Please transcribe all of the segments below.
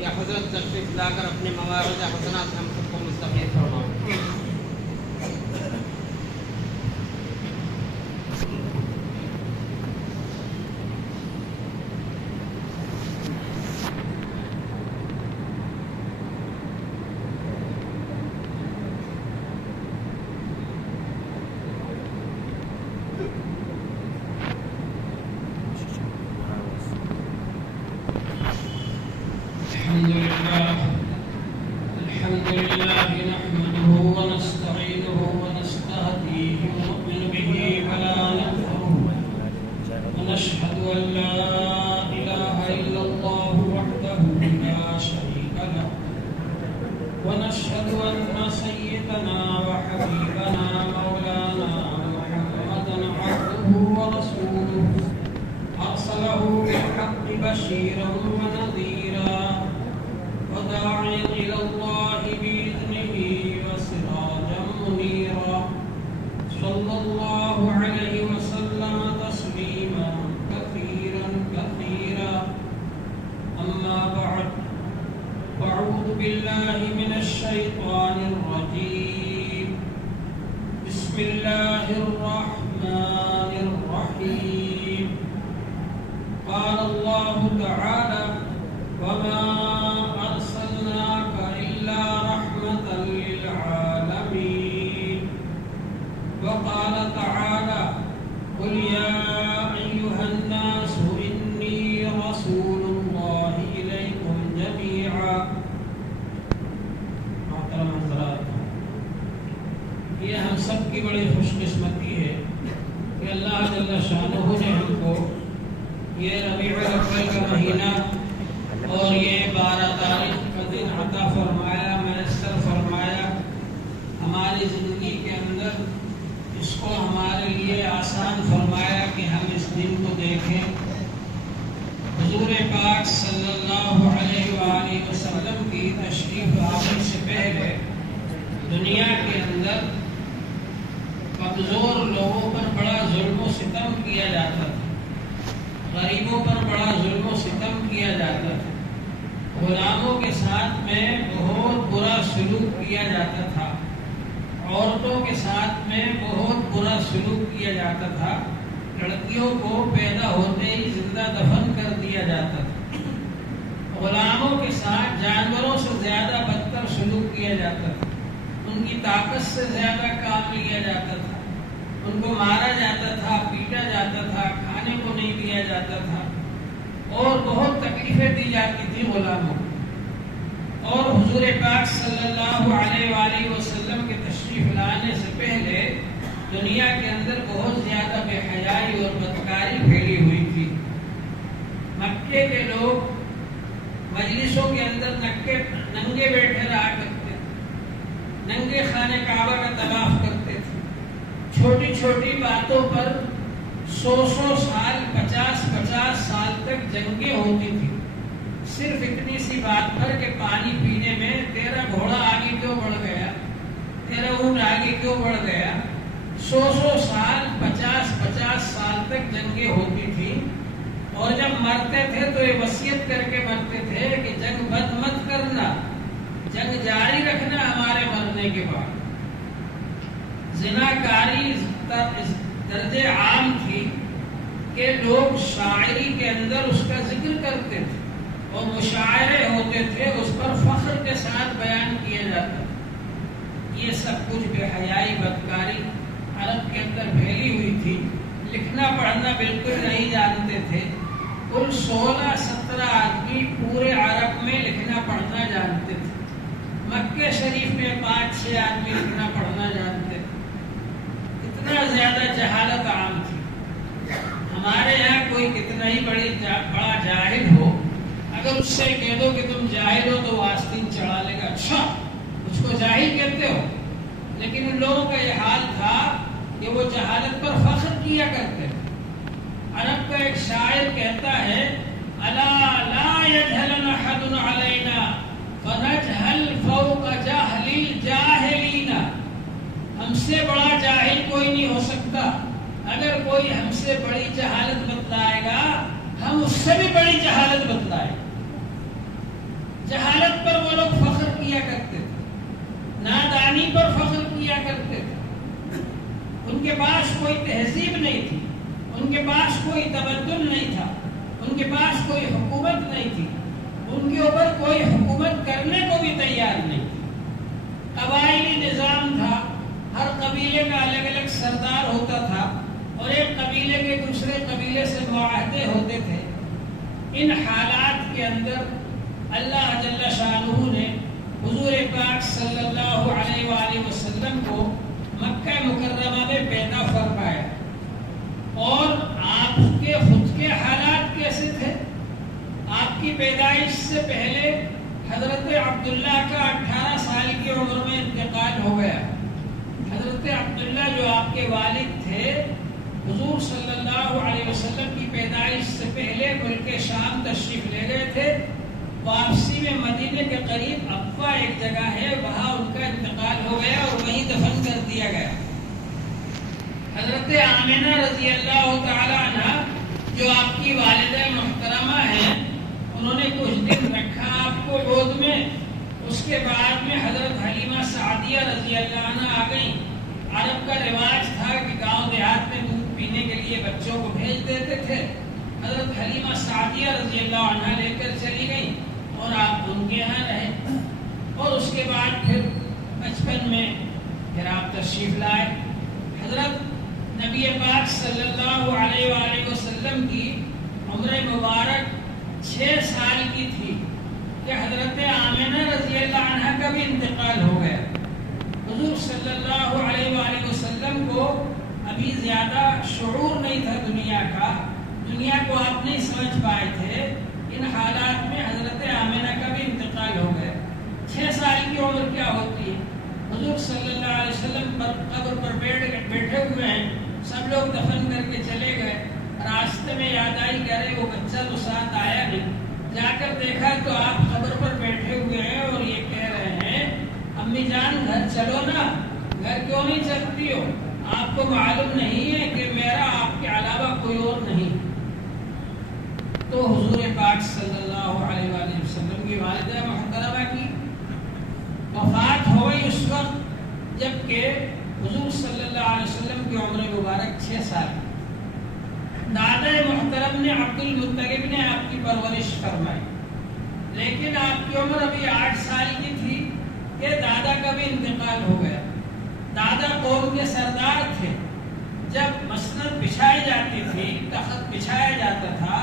یا حضرت تشریف لا کر اپنے مواعظ حسنات ہم سب کو مستفید فرمائیں۔ الحمد لله نحمده ونستعينه ونستهديه ونؤمن به ولا نكفره ونشهد أن لا إله إلا الله وحده لا شريك له ونشهد أن سيدنا وحبيبنا مولانا محمدا عبده ورسوله أرسله بالحق بشيرا ونذيرا وداعيا إلى الله بإذنه وسراجا منيرا صلى الله عليه وسلم تسليما كثيرا كثيرا أما بعد فأعوذ بالله من الشيطان الرجيم بسم الله الرحمن الرحيم قال الله تعالى وما أرسلناك إلا رحمة للعالمين وقال تعالى قل يا أيها الناس إني رسول الله إليكم جميعا محترم حضرات، یہ ہم سب کی بڑی خوش قسمتی ہے کہ اللہ جل شانہ نے ہم کو یہ ربیع الاول کا مہینہ اور یہ 12 تاریخ کا دن عطا فرمایا، میسر فرمایا ہماری زندگی کے اندر، اس کو ہمارے لیے آسان فرمایا کہ ہم اس دن کو دیکھیں۔ حضور پاک صلی اللہ علیہ وآلہ وسلم کی تشریف آوری سے پہلے دنیا کے اندر کمزور لوگوں پر بڑا ظلم و ستم کیا جاتا تھا، غریبوں پر بڑا ظلم و ستم کیا جاتا تھا، غلاموں کے ساتھ میں بہت برا سلوک کیا جاتا تھا، عورتوں کے ساتھ میں بہت برا سلوک کیا جاتا تھا، لڑکیوں کو پیدا ہوتے ہی زندہ دفن کر دیا جاتا تھا، غلاموں کے ساتھ جانوروں سے زیادہ بدتر سلوک کیا جاتا تھا، ان کی طاقت سے زیادہ کام لیا جاتا تھا، ان کو مارا جاتا تھا، پیٹا جاتا تھا، کھانے کو نہیں دیا جاتا تھا، اور بہت تکلیفیں دی جاتی تھی غلاموں کو۔ اور حضور پاک صلی اللہ علیہ وآلہ وسلم کے تشریف لانے سے پہلے دنیا کے اندر بہت زیادہ بے حیائی اور بدکاری پھیلی ہوئی تھی۔ مکے کے لوگ مجلسوں کے اندر ننگے بیٹھے رہا کرتے تھے، ننگے خانہ کعبہ کا طواف کرتے تھے، چھوٹی چھوٹی باتوں پر 100 سال 50 سال تک جنگیں ہوتی تھی، صرف اتنی سی بات پر کہ پانی پینے میں تیرا گھوڑا آگے کیوں بڑھ گیا، تیرا اونٹ آگے کیوں بڑھ گیا۔ 100 سال 50 سال تک جنگیں ہوتی تھی، اور جب مرتے تھے تو یہ وصیت کر کے مرتے تھے کہ جنگ بند مت کرنا، جنگ جاری رکھنا ہمارے مرنے کے بعد۔ زناکاری درجے عام تھی کہ لوگ شاعری کے اندر اس کا ذکر کرتے تھے اور مشاعرے ہوتے تھے، اس پر فخر کے ساتھ بیان کیا جاتا تھا۔ یہ سب کچھ بے حیائی بدکاری عرب کے اندر پھیلی ہوئی تھی، لکھنا پڑھنا بالکل نہیں جانتے تھے۔ کل 16-17 آدمی پورے عرب میں لکھنا پڑھنا جانتے تھے، مکہ شریف میں 5-6 آدمی لکھنا پڑھنا جانتے تھے، اتنا زیادہ جہالت عام تھی۔ ہمارے یہاں کوئی کتنا ہی بڑا جاہل ہو، اگر اس سے کہہ دو کہ تم جاہل ہو تو وہ آستین چڑھا لے گا، اچھا اس کو جاہل کہتے ہو؟ لیکن ان لوگوں کا یہ حال تھا کہ وہ جہالت پر فخر کیا کرتے تھے۔ عرب کا ایک شاعر کہتا ہے الا لا يجهل احد علينا فنجهل فوق جهل الجاهلين، ہم سے بڑا جاہل کوئی نہیں ہو سکتا، اگر کوئی ہم سے بڑی جہالت بتلائے گا ہم اس سے بھی بڑی جہالت بتلائیں۔ جہالت پر وہ لوگ فخر کیا کرتے تھے، نادانی پر فخر کیا کرتے تھے. ان کے پاس کوئی تہذیب نہیں تھی، ان کے پاس کوئی تمدن نہیں تھا، ان کے پاس کوئی حکومت نہیں تھی، ان کے اوپر کوئی حکومت کرنے کو بھی تیار نہیں تھی. قبائلی نظام تھا، ہر قبیلے کا الگ الگ سردار ہوتا تھا اور ایک قبیلے کے دوسرے قبیلے سے معاہدے ہوتے تھے. ان حالات کے اندر اللہ جل شانہ نے حضور پاک صلی اللہ علیہ وآلہ وسلم کو مکہ مکرمہ میں پیدا فرمایا. اور آپ کے خود کے حالات کیسے تھے؟ آپ کی پیدائش سے پہلے حضرت عبداللہ کا 18 سال کی عمر میں انتقال ہو گیا. حضرت عبداللہ جو آپ کے والد تھے، حضور صلی اللہ علیہ وسلم کی پیدائش سے پہلے ملک شام تشریف لے گئے تھے. واپسی میں مدینے کے قریب ابوا ایک جگہ ہے، وہاں ان کا انتقال ہو گیا اور وہیں دفن کر دیا گیا. حضرت آمنہ رضی اللہ تعالی عنہ جو آپ کی والدہ محترمہ ہیں، انہوں نے کچھ دن رکھا آپ کو گود میں. اس کے بعد میں حضرت حلیمہ سعدیہ رضی اللہ عنہ آ گئی. عرب کا رواج تھا کہ گاؤں دیہات میں دودھ پینے کے لیے بچوں کو بھیج دیتے تھے. حضرت حلیمہ سعدیہ رضی اللہ عنہ لے کر چلی گئی اور آپ ان کے یہاں رہے. اور اس کے بعد پھر بچپن میں پھر آپ تشریف لائے. حضرت نبی پاک صلی اللہ علیہ وآلہ وسلم کی عمر مبارک 6 سال کی تھی کہ حضرت آمنہ رضی اللہ عنہ کا بھی انتقال ہو گیا. حضور صلی اللہ علیہ وآلہ وسلم کو ابھی زیادہ شعور نہیں تھا دنیا کا، دنیا کو آپ نہیں سمجھ پائے تھے. ان حالات میں حضرت آمنہ کا بھی انتقال ہو گیا. 6 سال کی عمر کیا ہوتی ہے؟ حضور صلی اللہ علیہ وسلم پر قبر پر بیٹھے ہوئے ہیں، سب لوگ دفن کر کے چلے گئے. راستے میں یاد آئی کہ ارے وہ بچہ تو ساتھ آیا نہیں. جا کر دیکھا تو آپ قبر پر بیٹھے ہوئے ہیں اور یہ کہہ رہے ہیں امی جان گھر چلو نا. گھر کیوں نہیں چلتی ہو؟ آپ کو معلوم نہیں ہے کہ میرا آپ کے علاوہ کوئی اور نہیں. تو حضور پاک صلی اللہ علیہ وآلہ وسلم کی والدہ محترمہ کی وفات ہوئی اس وقت جبکہ حضور صلی اللہ علیہ وسلم کی عمر مبارک 6 سال. دادا محترم نے عبد المطلب نے آپ کی پرورش فرمائی، لیکن آپ کی عمر ابھی 8 سال کی تھی کہ دادا کا بھی انتقال ہو گیا. دادا قوم کے سردار تھے. جب مسند بچھائی جاتی تھی، تخت بچھایا جاتا تھا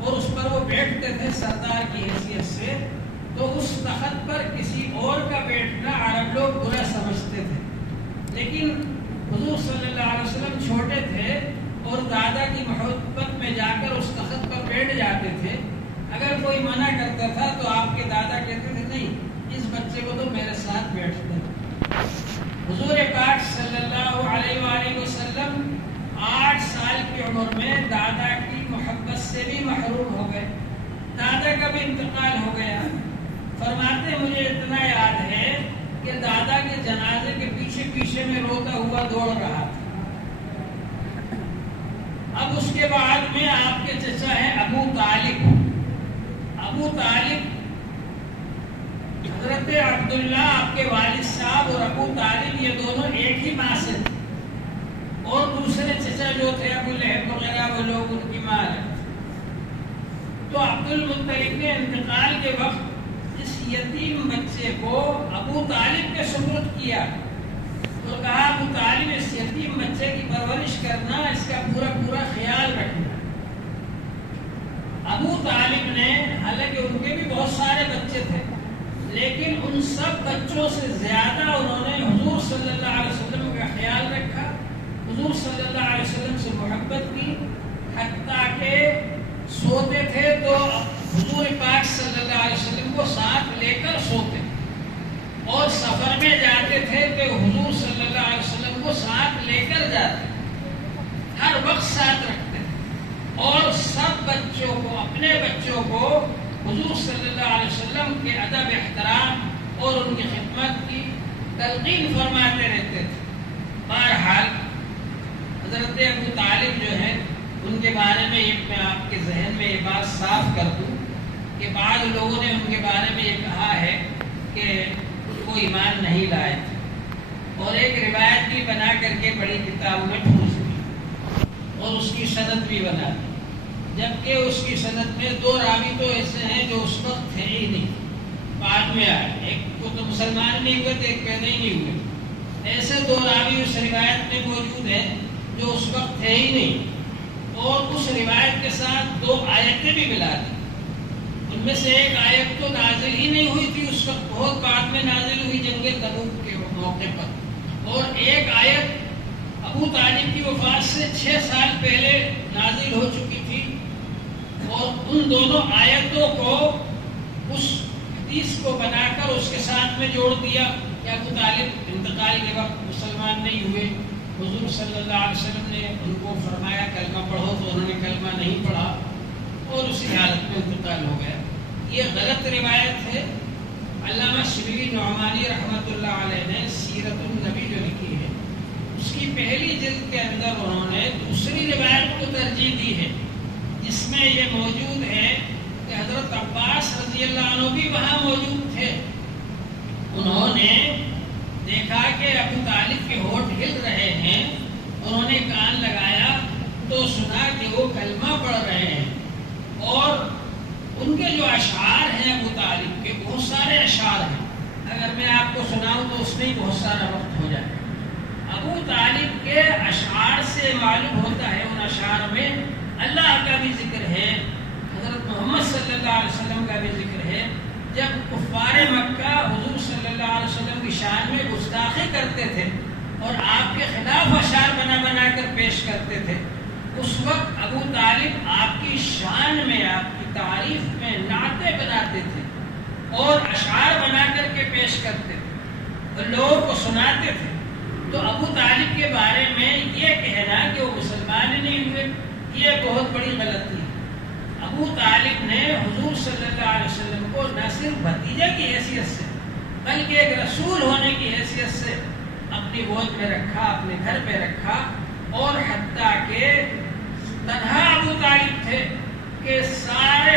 اور اس پر وہ بیٹھتے تھے سردار کی حیثیت سے، تو اس تخت پر کسی اور کا بیٹھنا عرب لوگ برا سمجھتے تھے. لیکن حضور صلی اللہ علیہ وسلم چھوٹے تھے اور دادا کی محبت میں جا کر اس تخت پر بیٹھ جاتے تھے. اگر کوئی منع کرتا تھا تو آپ کے دادا کہتے تھے نہیں، اس بچے کو تو میرے ساتھ بیٹھتے. حضور پاک صلی اللہ علیہ وآلہ وسلم 8 سال کی عمر میں دادا کی محبت سے بھی محروم ہو گئے. دادا کا بھی انتقال ہو گیا. فرماتے مجھے اتنا یاد ہے کہ دادا کے جنازے کے پیچھے پیچھے میں روتا ہوا دوڑ رہا تھا. اب اس کے بعد میں آپ کے چچا ہیں ابو طالب. ابو طالب حضرت عبداللہ آپ کے والد صاحب اور ابو طالب یہ دونوں ایک ہی ماں سے تھے. اور دوسرے چچا جو تھے ابو لہب وغیرہ وہ لوگ ان کی ماں ہے. تو عبد المطلب نے انتقال کے وقت اس یتیم بچے کو ابو طالب کے سپرد کیا اور کہا ابو طالب اس یتیم بچے کی پرورش کرنا، اس کا پورا پورا خیال رکھنا. ابو طالب نے، حالانکہ ان کے بھی بہت سارے بچے تھے، لیکن ان سب بچوں سے زیادہ انہوں نے حضور صلی اللہ علیہ وسلم کا خیال رکھا، حضور صلی اللہ علیہ وسلم سے محبت کی. حتیٰ کہ سوتے تھے تو حضور پاک صلی اللہ علیہ وسلم کو ساتھ لے کر سوتے، اور سفر میں جاتے تھے تو حضور صلی اللہ علیہ وسلم کو ساتھ لے کر جاتے، ہر وقت ساتھ رکھتے. اور سب بچوں کو، اپنے بچوں کو حضور صلی اللہ علیہ وسلم کے ادب احترام اور ان کی خدمت کی تلقین فرماتے رہتے تھے. بہرحال حضرت ابو طالب جو ہے ان کے بارے میں میں آپ کے ذہن میں یہ بات صاف کر دوں کہ بعض لوگوں نے ان کے بارے میں یہ کہا ہے کہ وہ ایمان نہیں لائے تھے، اور ایک روایت بھی بنا کر کے بڑی کتابوں میں ٹھونس دی اور اس کی سند بھی بنا دی، جبکہ اس کی سند میں 2 راوی تو ایسے ہیں جو اس وقت تھے ہی نہیں، بعد میں آئے، ایک کو تو مسلمان نہیں ہوئے تھے، ایک پیدا ہی نہیں ہوئے، ایسے 2 راوی اس روایت میں موجود ہیں جو اس وقت تھے ہی نہیں، اور اس روایت کے ساتھ 2 آیتیں بھی ملا دی۔ ان میں سے ایک آیت تو نازل ہی نہیں ہوئی تھی اس وقت، بہت بعد میں نازل ہوئی جنگ تبوک کے موقع پر، اور ایک آیت ابو طالب کی وفات سے 6 سال پہلے نازل ہو چکی تھی، اور ان دونوں آیتوں کو اس حدیث کو بنا کر اس کے ساتھ میں جوڑ دیا کہ ابو طالب انتقال کے وقت مسلمان نہیں ہوئے، حضور صلی اللہ علیہ وسلم نے ان کو فرمایا کلمہ پڑھو تو انہوں نے کلمہ نہیں پڑھا اور اسی حالت میں انتقال ہو گیا۔ یہ غلط روایت ہے۔ علامہ شبلی نعمانی رحمۃ اللہ علیہ نے سیرت النبی جو لکھی ہے اس کی پہلی جلد کے اندر انہوں نے دوسری روایت کو ترجیح دی ہے، جس میں یہ موجود ہے کہ حضرت عباس رضی اللہ عنہ بھی وہاں موجود تھے، انہوں نے دیکھا کہ ابو طالب کے ہونٹ ہل رہے ہیں، انہوں نے کان لگایا تو سنا کہ وہ کلمہ پڑھ رہے ہیں، اور ان کے جو اشعار ہیں ابو طالب کے بہت سارے اشعار ہیں، اگر میں آپ کو سناؤں تو اس میں ہی بہت سارا وقت ہو جائے۔ ابو طالب کے اشعار سے معلوم ہوتا ہے، ان اشعار میں اللہ کا بھی ذکر ہے، حضرت محمد صلی اللہ علیہ وسلم کا بھی ذکر ہے۔ جب کفار مکہ حضور صلی اللہ علیہ وسلم کی شان میں گستاخی کرتے تھے اور آپ کے خلاف اشعار بنا بنا کر پیش کرتے تھے، اس وقت ابو طالب آپ کی شان میں، آپ کی تعریف میں نعتیں بناتے تھے اور اشعار بنا کر کے پیش کرتے تھے اور لوگوں کو سناتے تھے۔ تو ابو طالب کے بارے میں یہ کہنا کہ وہ مسلمان ہی نہیں ہوئے، یہ بہت بڑی غلطی ہے۔ ابو طالب نے حضور صلی اللہ علیہ وسلم کو نہ صرف بھتیجے کی حیثیت سے بلکہ ایک رسول ہونے کی حیثیت سے اپنی گود میں رکھا، اپنے گھر پہ رکھا، اور حتیٰ کہ تنہا ابو طالب تھے کہ سارے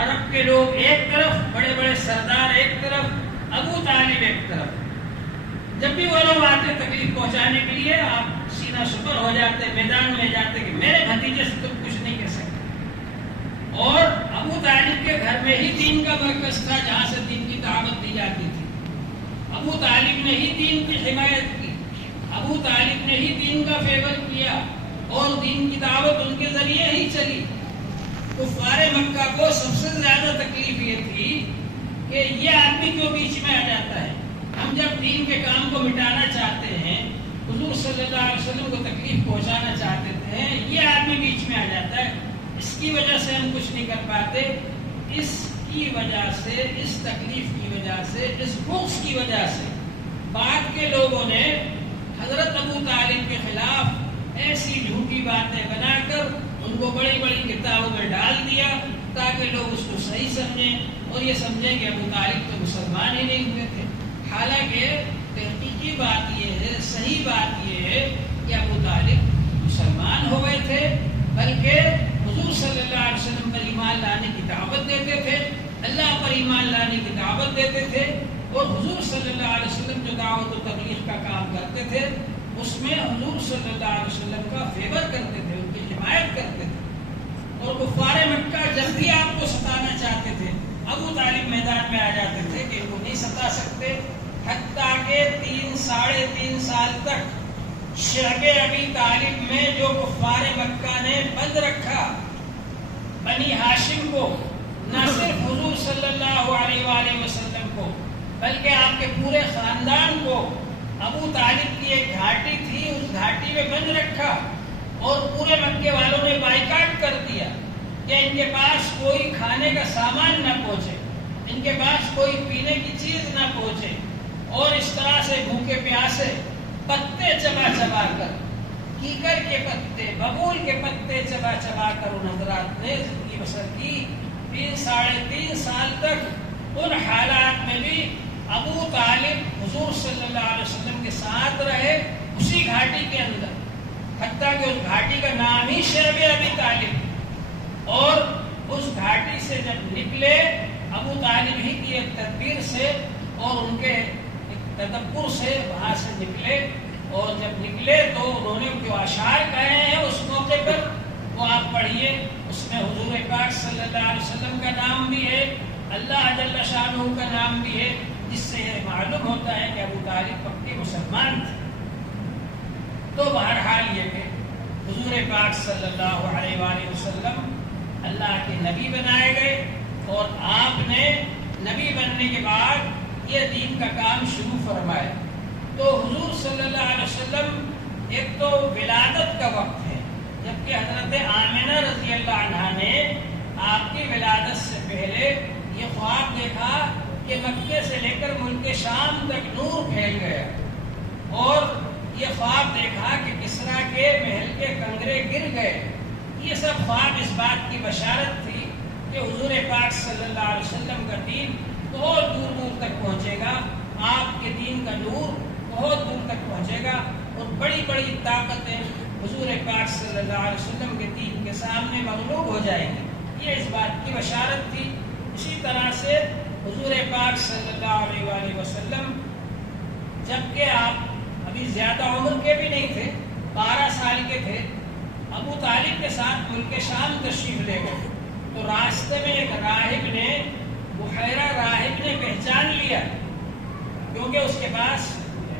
عرب کے لوگ ایک طرف، بڑے بڑے سردار ایک طرف، ابو طالب ایک طرف۔ جب بھی وہ لوگ آتے تکلیف پہنچانے کے لیے، آپ سینہ سپر ہو جاتے، میدان میں جاتے کہ میرے بھتیجے سے تم کچھ نہیں کہہ سکتے۔ اور ابو طالب کے گھر میں ہی دین کا مرکز تھا جہاں سے دین کی دعوت دی جاتی تھی، ابو طالب نے ہی دین کی حمایت کی، ابو طالب نے ہی دین کا فیور کیا، اور دین کی دعوت ان کے ذریعے ہی چلی۔ کفار مکہ کو سب سے زیادہ تکلیف یہ تھی کہ یہ آدمی کیوں بیچ میں آ جاتا ہے، ہم جب دین کے کام کو مٹانا چاہتے ہیں، حضور صلی اللہ علیہ وسلم کو تکلیف پہنچانا چاہتے ہیں، یہ آدمی بیچ میں آ جاتا ہے، اس کی وجہ سے ہم کچھ نہیں کر پاتے۔ اس کی وجہ سے، اس تکلیف کی وجہ سے، اس بغض کی وجہ سے بعد کے لوگوں نے حضرت ابو طالب کے خلاف ایسی جھوٹی باتیں بنا کر ان کو بڑی بڑی کتابوں میں ڈال دیا تاکہ لوگ اس کو صحیح سمجھیں اور یہ سمجھیں کہ ابو طالب تو مسلمان ہی نہیں ہوئے تھے۔ حالانکہ تحقیقی بات یہ ہے، صحیح بات یہ ہے کہ ابو طالب مسلمان ہو گئے تھے، بلکہ حضور صلی اللہ علیہ وسلم پر ایمان لانے کی دعوت دیتے تھے، اللہ پر ایمان لانے کی دعوت دیتے تھے، اور حضور صلی اللہ علیہ وسلم جو دعوت و تبلیغ کا کام کرتے تھے اس میں حضور صلی اللہ علیہ وسلم کا فیور کرتے تھے، ان کی حمایت کرتے تھے۔ اور کفار مکہ جب بھی آپ کو ستانا چاہتے تھے، ابو طالب میدان میں آ جاتے تھے کہ ان کو نہیں ستا سکتے، حتیٰ کہ 3-3.5 سال تک شعب ابی طالب میں جو کفار مکہ نے بند رکھا بنی ہاشم کو، نہ صرف حضور صلی اللہ علیہ وآلہ وسلم کو بلکہ آپ کے پورے خاندان کو، ابو طالب کی ایک گھاٹی تھی، اس گھاٹی میں بند رکھا، اور پورے مکے والوں نے بائیکاٹ کر دیا کہ ان کے پاس کوئی کھانے کا سامان نہ پہنچے، ان کے پاس کوئی پینے کی چیز نہ پہنچے، اور اس طرح سے بھوکے پیاسے پتے چبا چبا کر، کیکر کے پتے، ببول کے پتے چبا چبا کر ان حضرات نے زندگی بسر کی۔ 3-3.5 سال تک ان حالات میں بھی ابو طالب حضور صلی اللہ علیہ وسلم کے ساتھ رہے اسی گھاٹی کے اندر، حتیٰ کہ اس گھاٹی کا نام ہی شعب ابی طالب، اور اس گھاٹی سے جب نکلے ابو طالب ہی کی ایک تدبیر سے اور ان کے ایک تدبر سے وہاں سے نکلے، اور جب نکلے تو انہوں نے جو اشعار کہے ہیں اس موقع پر وہ آپ پڑھیے، اس میں حضور پاک صلی اللہ علیہ وسلم کا نام بھی ہے، اللہ جل شانہ کا نام بھی ہے، جس سے یہ معلوم ہوتا ہے کہ ابو طالب پکے مسلمان تھے۔ تو بہرحال یہ کہ حضور پاک صلی اللہ علیہ وآلہ وسلم اللہ کے نبی بنائے گئے، اور آپ نے نبی بننے کے بعد یہ دین کا کام شروع فرمایا۔ تو حضور صلی اللہ علیہ وسلم ایک تو ولادت کا وقت ہے، جبکہ حضرت آمنہ رضی اللہ عنہا نے آپ کی ولادت سے پہلے یہ خواب دیکھا کہ مکے سے لے کر ملک شام تک نور پھیل گیا، اور یہ خواب دیکھا کہ کسریٰ کے محل کے کنگرے گر گئے۔ یہ سب خواب اس بات کی بشارت تھی کہ حضور پاک صلی اللہ علیہ وسلم کا دین بہت دور دور تک پہنچے گا، آپ کے دین کا نور بہت دور تک پہنچے گا، اور بڑی بڑی طاقتیں حضور پاک صلی اللہ علیہ وسلم کے دین کے سامنے مغلوب ہو جائیں گی۔ یہ اس بات کی بشارت تھی۔ اسی طرح سے حضور پاک صلی اللہ علیہ وآلہ وسلم جبکہ آپ ابھی زیادہ عمر کے بھی نہیں تھے، 12 سال کے تھے، ابو طالب کے ساتھ ملک شام تشریف لے گئے، تو راستے میں ایک راہب نے، بحیرہ راہب نے پہچان لیا، کیونکہ اس کے پاس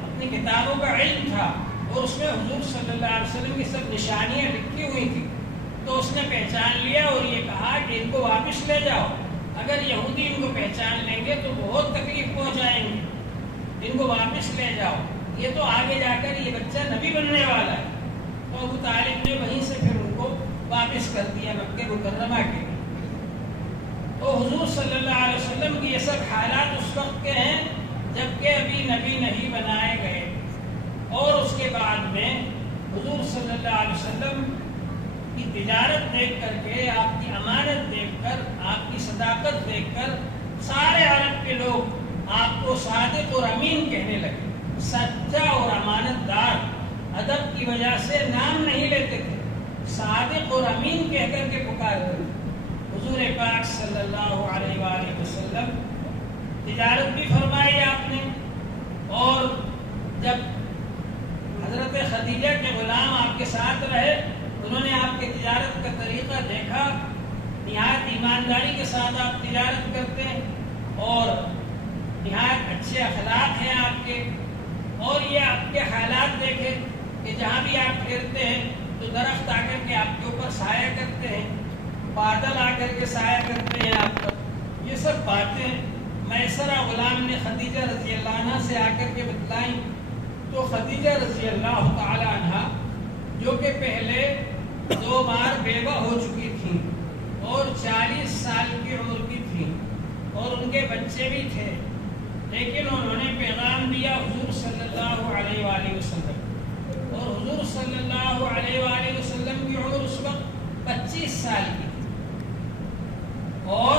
اپنی کتابوں کا علم تھا اور اس میں حضور صلی اللہ علیہ وسلم کی سب نشانیاں لکھی ہوئی تھی، تو اس نے پہچان لیا اور یہ کہا کہ ان کو واپس لے جاؤ، اگر یہودی ان کو پہچان لیں گے تو بہت تکلیف پہنچائیں گے، ان کو واپس لے جاؤ، یہ تو آگے جا کر یہ بچہ نبی بننے والا ہے۔ تو ابو طالب نے وہیں سے پھر ان کو واپس کر دیا مکہ مکرمہ کے۔ تو حضور صلی اللہ علیہ وسلم کی یہ سب حالات اس وقت کے ہیں جبکہ ابھی نبی نہیں بنائے گئے، اور اس کے بعد میں حضور صلی اللہ علیہ وسلم کی تجارت دیکھ کر کے، آپ کی امانت دیکھ کر، آپ کی صداقت دیکھ کر سارے عرب کے لوگ آپ کو صادق اور امین کہنے لگے، سچا اور امانت دار۔ ادب کی وجہ سے نام نہیں لیتے تھے، صادق اور امین کہہ کر کے پکارتے تھے۔ حضور پاک صلی اللہ علیہ وآلہ وسلم تجارت بھی فرمائی آپ نے، اور جب حضرت خدیجہ کے غلام آپ کے ساتھ رہے، انہوں نے آپ کی تجارت کا طریقہ دیکھا، نہایت ایمانداری کے ساتھ آپ تجارت کرتے ہیں، اور نہایت اچھے اخلاق ہیں آپ کے، اور یہ آپ کے حالات دیکھے کہ جہاں بھی آپ پھرتے ہیں تو درخت آ کر کے آپ کے اوپر سایہ کرتے ہیں، بادل آ کر کے سایہ کرتے ہیں آپ پر۔ یہ سب باتیں میسرہ غلام نے خدیجہ رضی اللہ عنہ سے آ کر کے بتلائیں، تو خدیجہ رضی اللہ تعالی عنہ جو کہ پہلے 2 بار بیوہ ہو چکی تھیں اور 40 سال کی عمر کی تھیں، اور ان کے بچے بھی تھے، لیکن انہوں نے پیغام دیا حضور صلی اللہ علیہ وآلہ وسلم، اور حضور صلی اللہ علیہ وآلہ وسلم کی عمر اس وقت 25 سال کی تھی، اور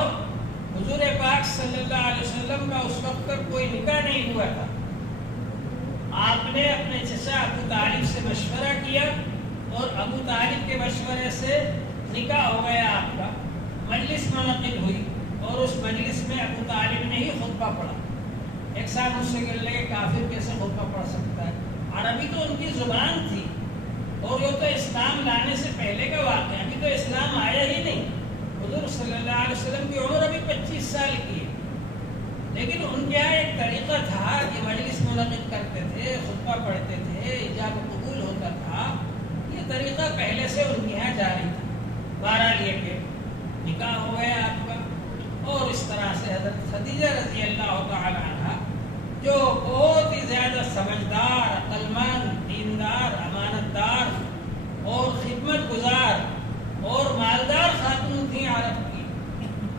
حضور پاک صلی اللہ علیہ وسلم کا اس وقت تک کوئی نکاح نہیں ہوا تھا۔ آپ نے اپنے چچا ابو طالب سے مشورہ کیا، اور ابو طالب کے مشورے سے نکاح ہو گیا آپ کا، مجلس منعقد ہوئی، اور اس مجلس میں ابو طالب نے ہی خطبہ پڑھا۔ ایک ساتھ مجھ سے کہنے لگے کافر کیسے خطبہ پڑھ سکتا ہے؟ عربی تو ان کی زبان تھی، اور یہ تو اسلام لانے سے پہلے کا واقعہ، ابھی تو اسلام آیا ہی نہیں۔ حضور صلی اللہ علیہ وسلم کی عمر ابھی 25 سال کی ہے، لیکن ان کے یہاں ایک طریقہ تھا کہ مجلس منعقد کرتے تھے، خطبہ پڑھتے تھے، ایجاب و قبول ہوتا تھا، یہ طریقہ پہلے سے ان کے یہاں جاری تھا۔ بہرحال یہ کہ نکاح ہو گیا آپ کا، اور اس طرح سے حضرت خدیجہ رضی اللہ تعالی عنہ جو بہت ہی زیادہ سمجھدار، عقلمند، دیندار، امانت دار اور خدمت گزار اور مالدار خاتون تھیں عرب کی،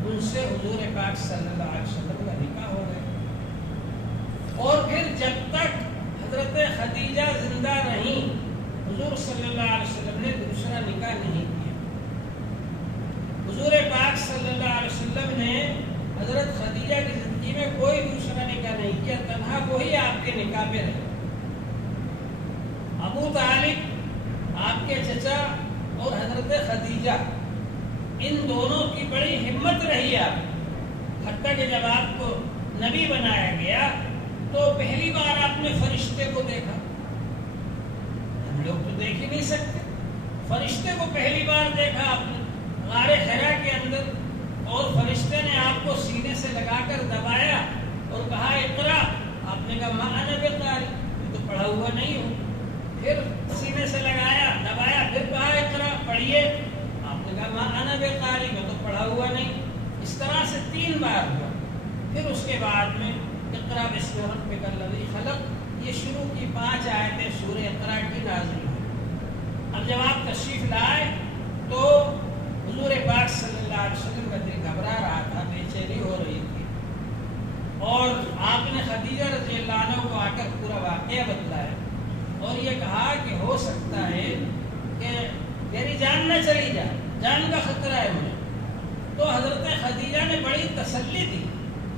ان سے حضور پاک صلی اللہ علیہ وسلم کا نکاح ہو گیا۔ اور پھر جب تک حضرت خدیجہ زندہ رہیں، حضور صلی اللہ علیہ وسلم نے دوسرا نکاح نہیں کیا۔ حضور پاک صلی اللہ علیہ وسلم نے حضرت خدیجہ کی زندگی میں کوئی دوسرا نکاح نہیں کیا، تنہا وہی آپ کے نکاح میں رہے۔ ابو طالب آپ کے چچا اور حضرت خدیجہ ان دونوں کی بڑی ہمت رہی آپ، حتیٰ کہ جب آپ کو نبی بنایا گیا تو پہلی بار آپ نے فرشتے کو دیکھا. ہم لوگ تو دیکھ ہی نہیں سکتے. فرشتے کو پہلی بار دیکھا آپ نے غار حرا کے اندر، اور فرشتے نے آپ کو سینے سے لگا کر دبایا اور کہا اقرا. آپ نے کہا ما انا بقاری، میں تو پڑھا ہوا نہیں ہوں. پھر سینے سے لگایا دبایا، پھر کہا اقرا پڑھیے. آپ نے کہا ما انا بقاری، میں تو پڑھا ہوا نہیں. اس طرح سے 3 بار ہوا. پھر اس کے بعد میں اقرا بسم ربک الذی خلق، یہ شروع کی 5 آیتیں سورہ اقرا کی نازل ہوئی. اب جب آپ تشریف لائے تو حضور پاک صلی اللہ علیہ وسلم کا دل گھبرا رہا تھا، بے چینی ہو رہی تھی، اور آپ نے خدیجہ رضی اللہ عنہ کو آ کر پورا واقعہ بتلایا اور یہ کہا کہ ہو سکتا ہے کہ میری جان نہ چلی جائے، جان کا خطرہ ہے مجھے. تو حضرت خدیجہ نے بڑی تسلی دی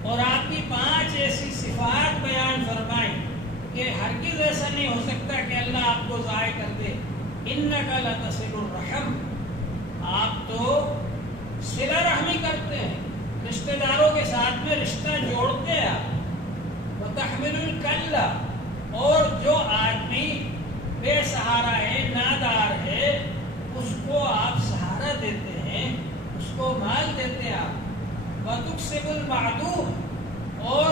اور آپ کی 5 ایسی صفات بیان فرمائی کہ ہرگز ایسا نہیں ہو سکتا کہ اللہ آپ کو ضائع کر دے. انک لتصل الرحم، آپ تو صلہ رحمی کرتے ہیں، رشتہ داروں کے ساتھ میں رشتہ جوڑتے ہیں آپ. وتحمل الکلہ، اور جو آدمی بے سہارا ہے، نادار ہے، اس کو آپ سہارا دیتے ہیں، اس کو مال دیتے ہیں آپ. وتکسب المعدوم، اور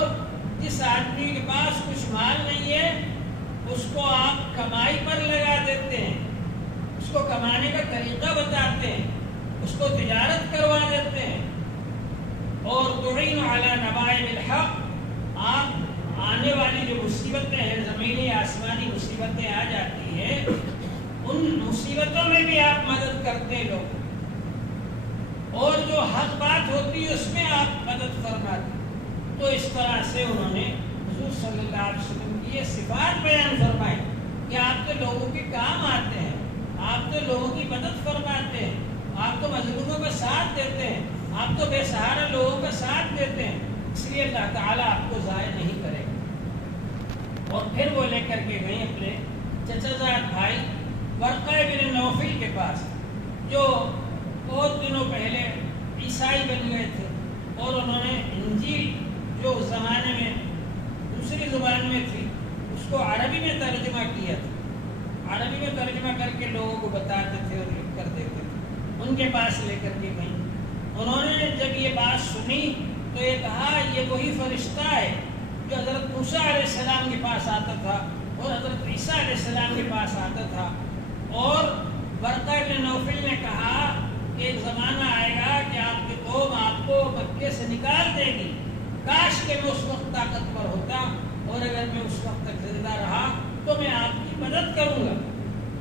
جس آدمی کے پاس کچھ مال نہیں ہے اس کو آپ کمائی پر لگا دیتے ہیں، اس کو کمانے کا طریقہ بتاتے ہیں، اس کو تجارت کروا دیتے ہیں. اور تعین علی نوائب الحق، آپ آنے والی جو مصیبتیں ہیں، زمینی آسمانی مصیبتیں آ جاتی ہیں، ان مصیبتوں میں بھی آپ مدد کرتے ہیں لوگ، اور جو حق بات ہوتی ہے اس میں آپ مدد فرماتے. تو اس طرح سے انہوں نے حضور صلی اللہ علیہ وسلم کی یہ صفات بیان فرمائی کہ آپ تو لوگوں کے کام آتے ہیں، آپ تو لوگوں کی مدد فرماتے ہیں، آپ تو مظلوموں کا ساتھ دیتے ہیں، آپ تو بے سہارا لوگوں کا ساتھ دیتے ہیں. اس لیے اللہ تعالیٰ آپ کو ضائع نہیں کرے گا. اور پھر وہ لے کر کے گئے اپنے چچا زاد بھائی ورقہ بن نوفل کے پاس، جو بہت دنوں پہلے عیسائی بن گئے تھے، اور انہوں نے انجیل جو اس زمانے میں دوسری زبان میں تھی اس کو عربی میں ترجمہ کیا تھا. عربی میں ترجمہ کر کے لوگوں کو بتاتے تھے اور لکھ کر دیتے تھے. ان کے پاس لے کر کے گئیں. انہوں نے جب یہ بات سنی تو یہ کہا یہ وہی فرشتہ ہے جو حضرت موسیٰ علیہ السلام کے پاس آتا تھا اور حضرت عیسیٰ علیہ السلام کے پاس آتا تھا. اور ورقہ بن نوفل نے کہا کہ ایک زمانہ آئے گا کہ آپ کی قوم آپ کو مکے سے نکال دے گی. کاش کہ میں اس وقت طاقتور ہوتا، اور اگر میں اس وقت تک زندہ رہا تو میں آپ کی مدد کروں گا.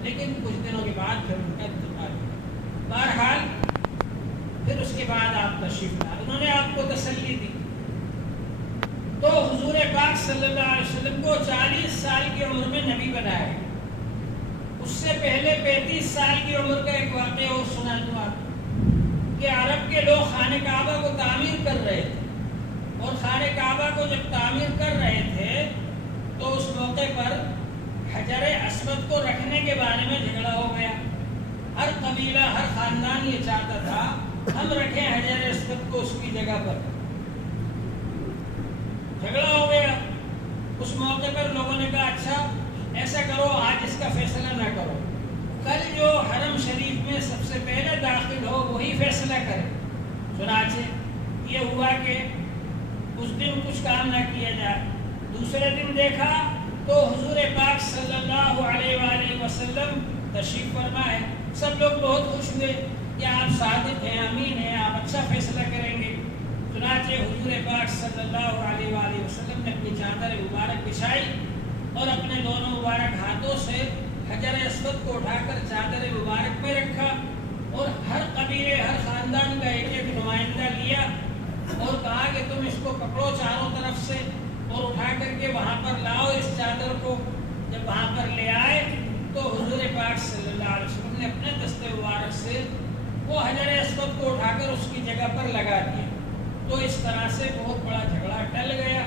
لیکن کچھ دنوں کے بعد پھر ان کا انتقال ہوا. بہرحال پھر اس کے بعد آپ تشریف لائے، انہوں نے آپ کو تسلی دی. تو حضور پاک صلی اللہ علیہ وسلم کو 40 سال کی عمر میں نبی بنایا. اس سے پہلے 35 سال کی عمر کا ایک واقعہ اور سنا دوں آپ کہ عرب کے لوگ خانہ کعبہ کو تعمیر کر رہے تھے، اور خانہ کعبہ کو جب تعمیر کر رہے تھے تو اس موقع پر حجر اسود کو رکھنے کے بارے میں جھگڑا ہو گیا. ہر قبیلہ ہر خاندان یہ چاہتا تھا ہم رکھیں حجر اسود کو اس کی جگہ پر. جھگڑا ہو گیا. اس موقع پر لوگوں نے کہا اچھا ایسا کرو، آج اس کا فیصلہ نہ کرو، کل جو حرم شریف میں سب سے پہلے داخل ہو وہی فیصلہ کرے. چنانچہ یہ ہوا کہ اس دن کچھ کام نہ کیا جائے. دوسرے دن دیکھا تو حضور پاک صلی اللہ علیہ وآلہ وسلم تشریف فرما ہے. سب لوگ بہت خوش ہوئے کہ آپ صادق ہیں، امین ہیں، آپ اچھا فیصلہ کریں گے. چنانچہ حضور پاک صلی اللہ علیہ وآلہ وسلم نے اپنی چادر مبارک بچھائی اور اپنے دونوں مبارک ہاتھوں سے حجر اسود کو اٹھا کر چادر مبارک میں رکھا، اور ہر قبیلے ہر خاندان کا ایک ایک نمائندہ لیا اور کہا کہ تم اس کو پکڑو چاروں طرف سے اور اٹھا کر کے وہاں پر لاؤ اس چادر کو. جب وہاں پر لے آئے تو حضور پاک صلی اللہ علیہ وسلم نے اپنے دست مبارک سے وہ حجر اسود کو اٹھا کر اس کی جگہ پر لگا دیا. تو اس طرح سے بہت بڑا جھگڑا ٹل گیا،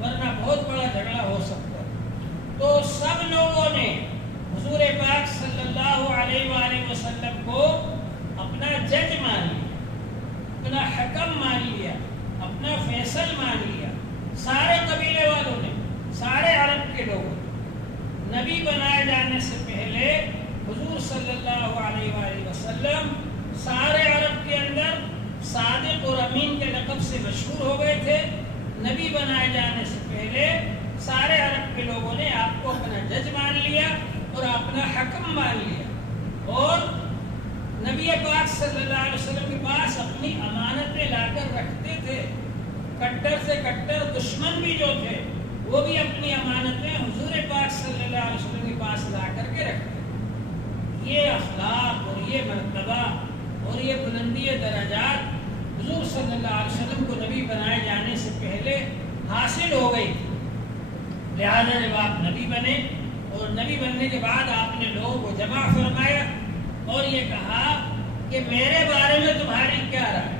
ورنہ بہت بڑا جھگڑا ہو سکتا. تو سب لوگوں نے حضور پاک صلی اللہ علیہ وآلہ وسلم کو اپنا جج مان لیا. نبی بنائے جانے سے پہلے حضور صلی اللہ علیہ وآلہ وسلم سارے عرب کے اندر صادق اور امین کے لقب سے مشہور ہو گئے تھے. نبی بنائے جانے سے پہلے سارے عرب کے لوگوں نے آپ کو اپنا جج مان لیا اور اپنا حکم مان لیا, اور نبی پاک صلی اللہ علیہ وسلم کے پاس اپنی امانتیں لا کر رکھتے تھے. کٹر سے کٹر دشمن بھی جو تھے وہ بھی اپنی امانتیں حضور پاک صلی اللہ علیہ وسلم کے پاس لا کر کے رکھتے. یہ اخلاق اور یہ مرتبہ اور یہ بلندی درجات حضور صلی اللہ علیہ وسلم کو نبی بنائے جانے سے پہلے حاصل ہو گئی تھی. لہذا جب آپ نبی بنے اور نبی بننے کے بعد آپ نے لوگوں کو جمع فرمایا اور یہ کہا کہ میرے بارے میں تمہاری کیا رائے.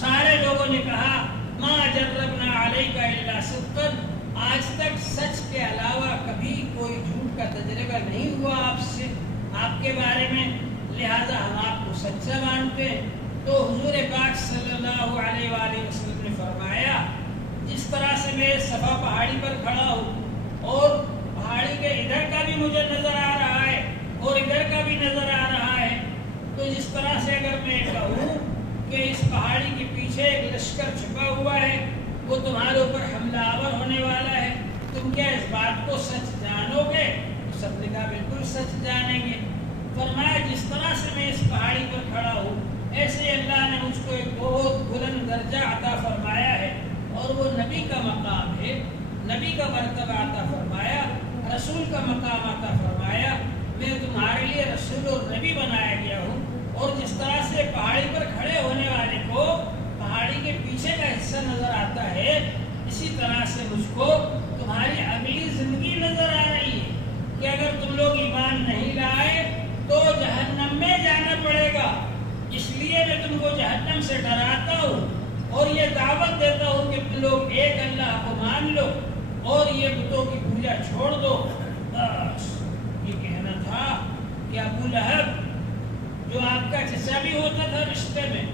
سارے لوگوں نے کہا ما جربنا علیک الا صدقا, آج تک سچ کے علاوہ کبھی کوئی جھوٹ کا تجربہ نہیں ہوا آپ سے آپ کے بارے میں, لہذا ہم آپ کو سچا مانتے ہیں. تو حضور پاک صلی اللہ علیہ وآلہ وسلم نے فرمایا جس طرح سے میں صفا پہاڑی پر کھڑا ہوں اور پہاڑی کے ادھر کا بھی مجھے نظر آ رہا ہے اور ادھر کا بھی نظر آ رہا ہے, تو جس طرح سے اگر میں کہوں کہ اس پہاڑی کے پیچھے ایک لشکر چھپا ہوا ہے وہ تمہارے اوپر حملہ آور ہونے والا ہے, تم کیا اس بات کو سچ جانو گے؟ تو سب نے کہا بالکل سچ جانیں گے. فرمایا جس طرح سے میں اس پہاڑی پر کھڑا ہوں ایسے اللہ نے مجھ کو ایک بہت بلند درجہ عطا فرمایا ہے اور وہ نبی کا مقام ہے, نبی کا مرتبہ عطا فرمایا, رسول کا مقام عطا فرمایا. میں تمہارے لیے رسول اور نبی بنایا گیا ہوں, اور جس طرح سے پہاڑی پر کھڑے ہونے والے کو پہاڑی کے پیچھے کا حصہ نظر آتا ہے اسی طرح سے مجھ کو تمہاری اگلی زندگی نظر آ رہی ہے کہ اگر تم لوگ ایمان نہیں لائے تو جہنم میں جانا پڑے گا. اس لیے میں تم کو جہنم سے ڈراتا ہوں اور یہ دعوت دیتا ہوں کہ تم لوگ ایک اللہ کو مان لو اور یہ بتوں کی پوجا چھوڑ دو. بس یہ کہنا تھا کہ ابو لہب جو آپ کا چچا بھی ہوتا تھا رشتے میں,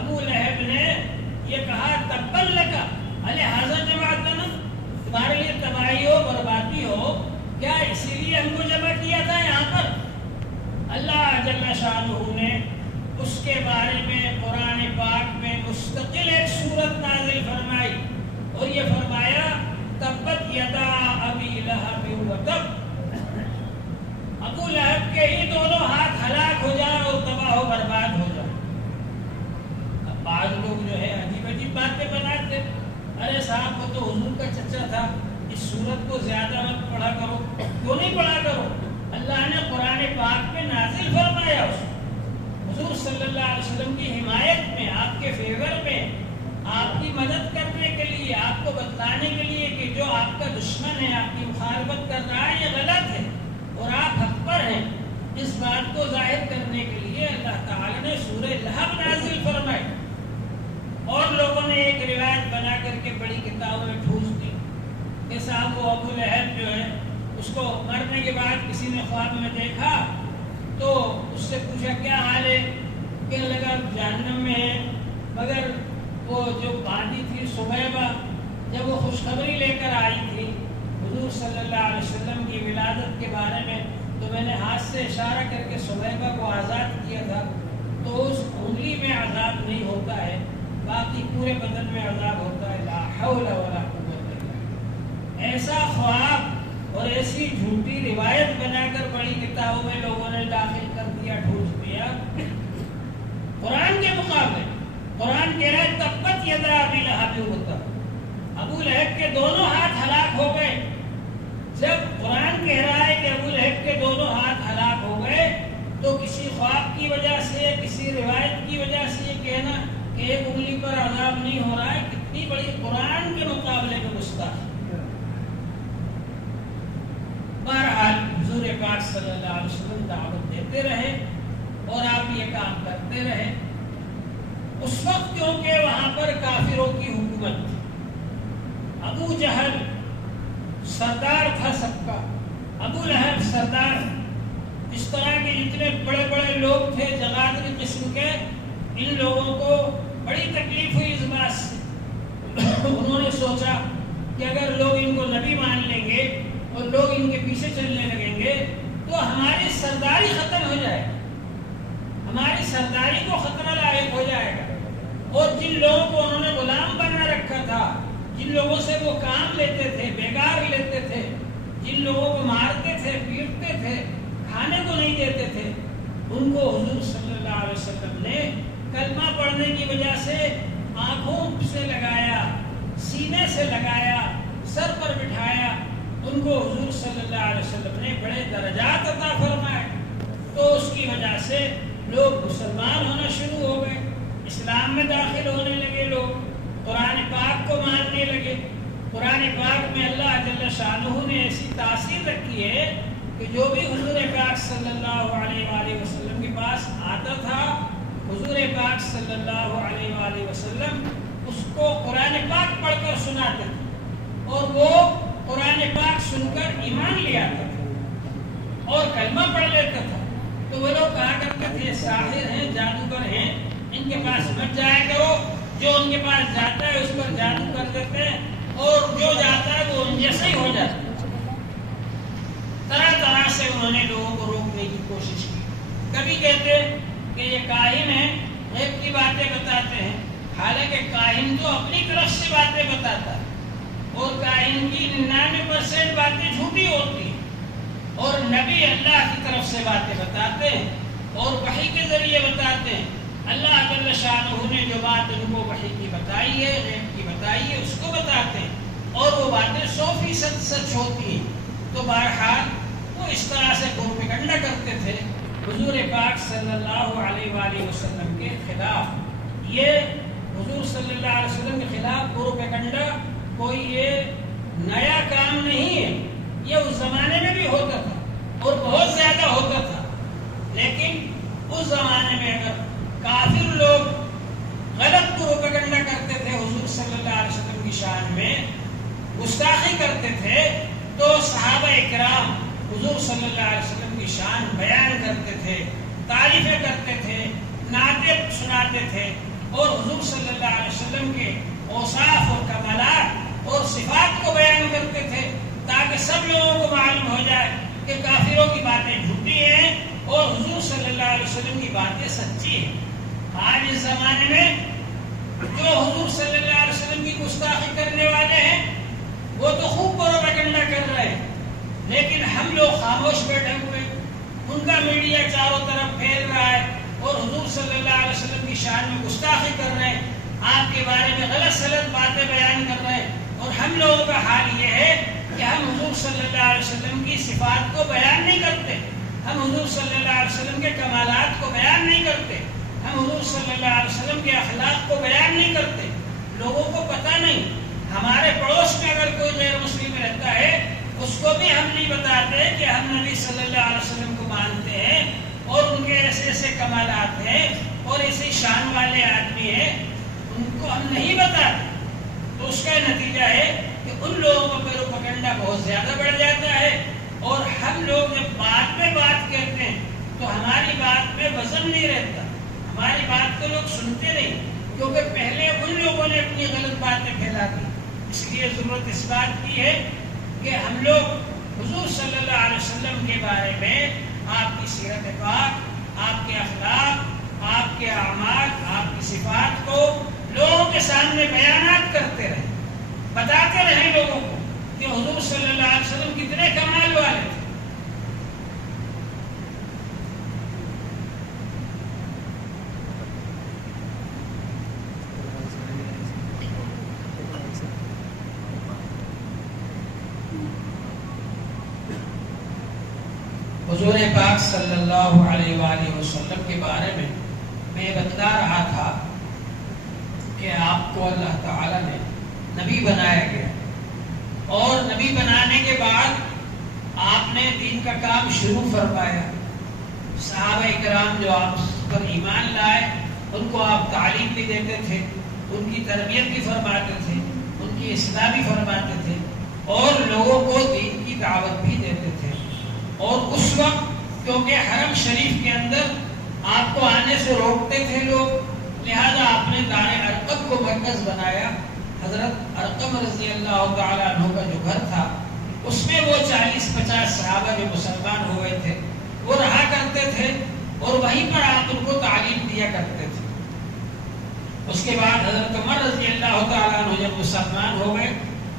ابو لہب نے یہ کہا تبا لکا لہٰذا جمعتنا, تمہارے لیے تباہی ہو بربادی ہو کیا اسی لیے ہم کو جمع کیا تھا یہاں پر. اللہ جل شانہ نے اس کے بارے میں قرآن پاک میں مستقل ایک سورت نازل فرمائی اور یہ فرمایا تبت یدا ابی لہب وتب, ابو لہب کے ہی دونوں ہاتھ ہلاک ہو جائیں اور تباہ و برباد ہو جائیں. اب بعض لوگ جو ہے عجیب عجیب باتیں بناتے, ارے صاحب وہ تو حضور کا چچا تھا, اس سورت کو زیادہ مت پڑھا کرو. کیوں نہیں پڑھا کرو؟ اللہ نے قرآن پاک میں نازل فرمایا اس حضور صلی اللہ علیہ وسلم کی حمایت میں, آپ کے فیور میں, آپ کی مدد کرنے کے لیے, آپ کو بتلانے کے لیے کہ جو آپ کا دشمن ہے آپ کی مخالفت کر رہا ہے یہ غلط ہے اور آپ حق پر ہیں, اس بات کو ظاہر کرنے کے لیے اللہ تعالی نے سورہ لہب نازل فرمائی. اور لوگوں نے ایک روایت بنا کر کے بڑی کتابوں میں ٹھوس دی کہ صاحب وہ ابو لہب جو ہے اس کو مرنے کے بعد کسی نے خواب میں دیکھا تو اس سے پوچھا کیا حال ہے, کہنے لگا جہنم میں ہے, مگر وہ جو باندھی تھی سمیبہ جب وہ خوشخبری لے کر آئی تھی حضور صلی اللہ علیہ وسلم کی ولادت کے بارے میں تو میں نے ہاتھ سے اشارہ کر کے سمیبہ کو آزاد کیا تھا, تو اس انگلی میں عذاب نہیں ہوتا ہے, باقی پورے بدن میں عذاب ہوتا ہے. لا حول ولا قوت الا باللہ. ایسا خواب اور ایسی جھوٹی روایت بنا کر بڑی کتابوں میں لوگوں نے داخل کر دیا, ٹھوس دیا. قرآن کے مقابلے قرآن کہہ رہا ہے تبت یدا ابی لہب وتب, ابو لہب کے دونوں ہاتھ ہلاک ہو گئے. جب قرآن کہہ رہا ہے کہ ابو لہب کے دونوں ہاتھ ہلاک ہو گئے تو کسی خواب کی وجہ سے, کسی روایت کی وجہ سے یہ کہنا کہ ایک انگلی پر عذاب نہیں ہو رہا ہے کتنی بڑی قرآن کے مقابلے میں گستاخی. بہرحال حضور پاک صلی اللہ علیہ وسلم دعوت دیتے رہے اور آپ یہ کام کرتے رہے. اس وقت کیونکہ وہاں پر کافروں کی حکومت تھی, ابو جہل سردار تھا سب کا, ابو لہب سردار, اس طرح کے جتنے بڑے بڑے لوگ تھے جغادری قسم کے, ان لوگوں کو بڑی تکلیف ہوئی اس بات سے. انہوں نے سوچا کہ اگر لوگ ان کو نبی مان لیں گے اور لوگ ان کے پیچھے چلنے لگیں گے تو ہماری سرداری ختم ہو جائے گی، ہماری سرداری کو خطرہ لاحق ہو جائے گا۔ اور جن لوگوں کو انہوں نے غلام بنا رکھا تھا، جن لوگوں سے وہ کام لیتے تھے، بیگار لیتے تھے، جن لوگوں کو مارتے تھے، پیٹتے تھے، کھانے کو نہیں دیتے تھے، ان کو حضور صلی اللہ علیہ وسلم نے کلمہ پڑھنے کی وجہ سے آنکھوں سے لگایا، سینے سے لگایا، سر پر بٹھایا، ان کو حضور صلی اللہ علیہ وسلم نے بڑے درجات عطا فرمائے۔ تو اس کی وجہ سے لوگ مسلمان ہونا شروع ہو گئے، اسلام میں داخل ہونے لگے، لوگ قرآن پاک کو ماننے لگے۔ قرآن پاک میں اللہ جل شانہ نے ایسی تاثیر رکھی ہے کہ جو بھی حضور پاک صلی اللہ علیہ وآلہ وسلم کے پاس آتا تھا، حضور پاک صلی اللہ علیہ وآلہ وسلم اس کو قرآن پاک پڑھ کر سناتے تھے، اور وہ قرآن پاک سن کر ایمان لے آتا تھا اور کلمہ پڑھ لیتا تھا۔ تو وہ لوگ کہا کرتے تھے ساحر ہیں، جادوگر ہیں، ان کے پاس مت جایا کرو، جو ان کے پاس جاتا ہے اس پر جادو کر دیتے ہیں، اور جو جاتا ہے وہ ان جیسا ہی ہو جاتا ہے۔ طرح طرح سے انہوں نے لوگوں کو روکنے کی کوشش کی۔ کبھی کہتے کہ یہ کاہن ہیں، غیب کی باتیں بتاتے ہیں، حالانکہ کاہن تو اپنی طرف سے باتیں بتاتا ہے، اور کاہن کی 99% باتیں جھوٹی ہوتی ہیں، اور نبی اللہ کی طرف سے باتیں بتاتے ہیں اور وحی کے ذریعے بتاتے ہیں۔ اللہ جل شانہ نے جو بات ان کو وحی کی بتائی ہے، غیب کی بتائی ہے، اس کو بتاتے ہیں، اور وہ باتیں 100% سچ ہوتی ہیں۔ تو بہرحال وہ اس طرح سے پروپیگنڈا کرتے تھے حضور پاک صلی اللہ علیہ وآلہ وسلم کے خلاف۔ یہ حضور صلی اللہ علیہ وسلم کے خلاف پروپیگنڈا کوئی یہ نیا کام نہیں ہے، یہ اس زمانے میں بھی ہوتا تھا اور بہت زیادہ ہوتا تھا۔ لیکن اس زمانے میں اگر کافر لوگ غلط پروپیگنڈا کرتے تھے حضور صلی اللہ علیہ وسلم کی شان میں، گستاخی کرتے تھے، تو صحابہ اکرام حضور صلی اللہ علیہ وسلم کی شان بیان کرتے تھے، تعریفیں کرتے تھے، نعتیں سناتے تھے، اور حضور صلی اللہ علیہ وسلم کے اوصاف اور کمالات اور صفات کو بیان کرتے تھے، تاکہ سب لوگوں کو معلوم ہو جائے کہ کافروں کی باتیں جھوٹی ہیں اور حضور صلی اللہ علیہ وسلم کی باتیں سچی ہیں۔ آج اس زمانے میں جو حضور صلی اللہ علیہ وسلم کی گستاخی کرنے والے ہیں وہ تو خوب پروپیگنڈا کر رہے ہیں، لیکن ہم لوگ خاموش بیٹھے ہوئے، ان کا میڈیا چاروں طرف پھیل رہا ہے اور حضور صلی اللہ علیہ وسلم کی شان میں گستاخی کر رہے ہیں، آپ کے بارے میں غلط سلط باتیں بیان کر رہے ہیں، اور ہم لوگوں کا حال یہ ہے کہ ہم حضور صلی اللہ علیہ وسلم کی صفات کو بیان نہیں کرتے، ہم حضور صلی اللہ علیہ وسلم کے کمالات کو بیان نہیں کرتے، ہم حضور صلی اللہ علیہ وسلم کے اخلاق کو بیان نہیں کرتے۔ لوگوں کو پتہ نہیں، ہمارے پڑوس میں اگر کوئی غیر مسلم رہتا ہے اس کو بھی ہم نہیں بتاتے کہ ہم نبی صلی اللہ علیہ وسلم کو مانتے ہیں اور ان کے ایسے ایسے کمالات ہیں اور ایسے شان والے آدمی ہیں، ان کو ہم نہیں بتاتے۔ تو اس کا نتیجہ ہے کہ ان لوگوں کا پروپیگنڈا بہت زیادہ بڑھ جاتا ہے، اور ہم لوگ جب بات میں بات کہتے ہیں تو ہماری بات میں وزن نہیں رہتا، ہماری بات کو لوگ سنتے نہیں، کیونکہ پہلے ان لوگوں نے اپنی غلط باتیں پھیلا دی۔ اس لیے ضرورت اس بات کی ہے کہ ہم لوگ حضور صلی اللہ علیہ وسلم کے بارے میں آپ کی سیرت پاک، آپ کے اخلاق، آپ کے اعمال، آپ کی صفات کو لوگوں کے سامنے بیانات کرتے رہیں، بتاتے رہیں لوگوں کو کہ حضور صلی اللہ علیہ وسلم کتنے کمال والے تھے۔ حضور پاک صلی اللہ علیہ وآلہ وسلم کے بارے میں میں بتلا رہا تھا کہ آپ کو اللہ تعالی نے نبی بنایا گیا، اور نبی بنانے کے بعد آپ نے دین کا کام شروع فرمایا۔ صحابہ کرام جو آپ پر ایمان لائے ان کو آپ تعلیم بھی دیتے تھے، ان کی تربیت بھی فرماتے تھے، ان کی اصلاح بھی فرماتے تھے، اور لوگوں کو دین کی دعوت بھی دیتے تھے۔ اور اس وقت کیونکہ حرم شریف کے اندر آپ کو آنے سے روکتے تھے لوگ، لہذا آپ نے دار ارقم کو مرکز بنایا۔ حضرت ارقم رضی اللہ تعالیٰ عنہ کا جو گھر تھا اس میں وہ 40-50 صحابہ جو مسلمان ہوئے تھے وہ رہا کرتے تھے اور وہیں پر آپ ان کو تعلیم دیا کرتے تھے۔ اس کے بعد حضرت عمر رضی اللہ تعالیٰ عنہ جب مسلمان ہو گئے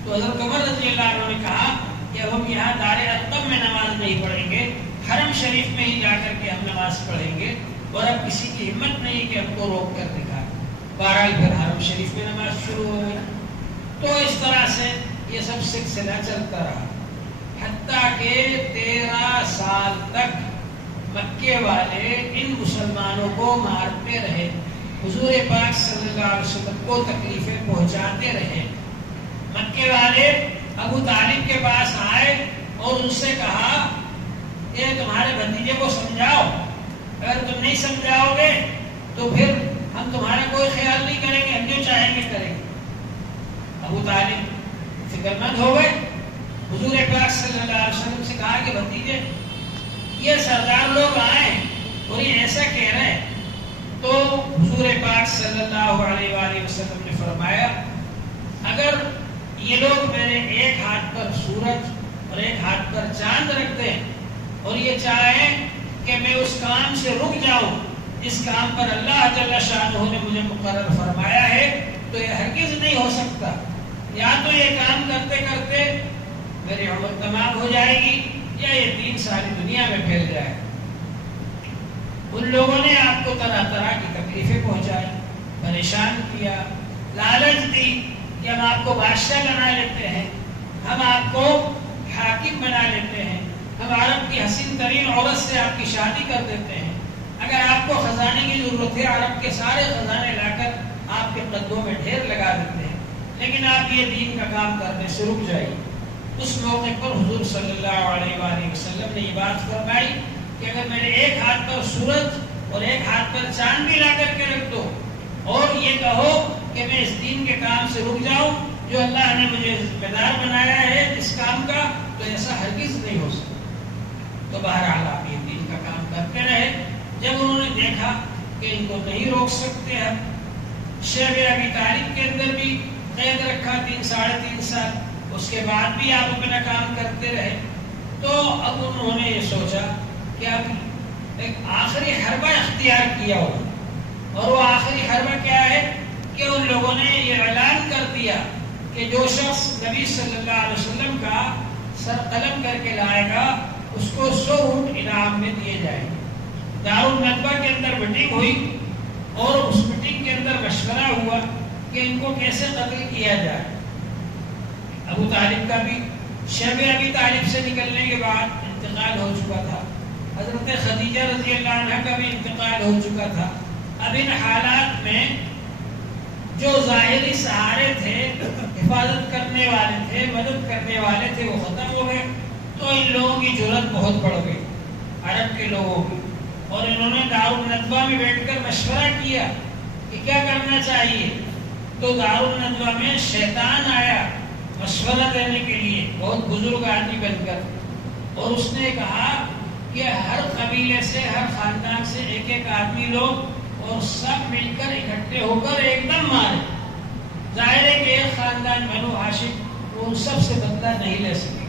تو حضرت عمر رضی اللہ عنہ نے کہا کہ اب ہم یہاں دار ارقم میں نماز نہیں پڑھیں گے، حرم شریف میں ہی جا کر کے ہم نماز پڑھیں گے، اور اب کسی کی ہمت نہیں کہ ہم کو روک کر دکھائے۔ بہرحال پھر حرم شریف میں نماز شروع ہو گئی۔ تو اس طرح سے یہ سب سلسلہ چلتا رہا، حتیٰ کہ 13 سال تک مکے والے ان مسلمانوں کو مارتے رہے، حضور پاک صلی اللہ علیہ وسلم کو تکلیفیں پہنچاتے رہے۔ مکے والے ابو طالب کے پاس آئے اور ان سے کہا کہ تمہارے بھتیجے کو سمجھاؤ، اگر تم نہیں سمجھاؤ گے تو پھر ہم تمہارا کوئی خیال نہیں کریں گے، ہم جو چاہیں گے کریں گے۔ ابو طالب فکر مند ہو گئے، حضور پاک صلی اللہ علیہ وسلم سے کہا کہ بھتیجے یہ سردار لوگ آئے اور یہ ایسا کہہ رہے ہیں۔ تو حضور پاک صلی اللہ علیہ وآلہ وسلم نے فرمایا اگر یہ لوگ میرے ایک ہاتھ پر سورج اور ایک ہاتھ پر چاند رکھ دیں اور یہ چاہیں کہ میں اس کام سے رک جاؤں جس کام پر اللہ جل شانہ نے مجھے مقرر فرمایا ہے، تو یہ ہرگز نہیں ہو سکتا۔ یا تو یہ کام کرتے کرتے میری عمر تمام ہو جائے گی یا یہ دین ساری دنیا میں پھیل جائے۔ ان لوگوں نے آپ کو طرح طرح کی تکلیفیں پہنچائی، پریشان کیا، لالچ دی کہ ہم آپ کو بادشاہ بنا لیتے ہیں، ہم آپ کو حاکم بنا لیتے ہیں، ہم عرب کی حسین ترین عورت سے آپ کی شادی کر دیتے ہیں، اگر آپ کو خزانے کی ضرورت ہے عرب کے سارے خزانے لا کر آپ کے قدموں میں ڈھیر لگا دیتے ہیں، لیکن آپ یہ دین کا کام کرنے سے رک جائیے۔ اس موقع پر حضور صلی اللہ علیہ وآلہ وسلم نے یہ بات فرمائی کہ اگر میرے ایک ہاتھ پر سورج اور ایک ہاتھ پر چاند بھی لا کر کے رکھ دو اور یہ کہو کہ میں اس دین کے کام سے رک جاؤں جو اللہ نے مجھے ذمہ دار بنایا ہے اس کام کا، تو ایسا ہرگز نہیں ہو سکتا۔ تو بہرحال آپ یہ دین کا کام کرتے رہے۔ جب انہوں نے دیکھا کہ ان کو نہیں روک سکتے، ہم شیب ابی طالب کے اندر بھی قید رکھا 3-3.5 سال، اس کے بعد بھی آپ اپنا کام کرتے رہے، تو اب انہوں نے یہ سوچا کہ اب ایک آخری حربہ اختیار کیا ہوگا، اور وہ آخری حربہ کیا ہے کہ ان لوگوں نے یہ اعلان کر دیا کہ جو شخص نبی صلی اللہ علیہ وسلم کا سر قلم کر کے لائے گا اس کو 100 اونٹ انعام میں دیے جائیں گے۔ دارالندوہ کے اندر میٹنگ ہوئی اور اس میٹنگ کے اندر مشورہ ہوا کہ ان کو کیسے قتل کیا جائے۔ ابو طالب کا بھی شیب ابی طالب سے نکلنے کے بعد انتقال ہو چکا تھا، حضرت خدیجہ رضی اللہ عنہ کا بھی انتقال ہو چکا تھا۔ اب ان حالات میں جو ظاہری سہارے تھے، حفاظت کرنے والے تھے، مدد کرنے والے تھے، وہ ختم ہو گئے، تو ان لوگوں کی جرأت بہت بڑھ گئی، عرب کے لوگوں کی، اور انہوں نے دارالندوہ میں بیٹھ کر مشورہ کیا کہ کیا کرنا چاہیے۔ تو دارالندوہ میں شیطان آیا مشورہ دینے کے لیے، بہت بزرگ آدمی بن کر، اور اس نے کہا کہ ہر قبیلے سے، ہر خاندان سے ایک ایک آدمی لوگ اور سب مل کر اکٹھے ہو کر ایک دم مارے۔ ظاہر ہے کہ ایک خاندان بنو ہاشم وہ ان سب سے بدلہ نہیں لے سکے،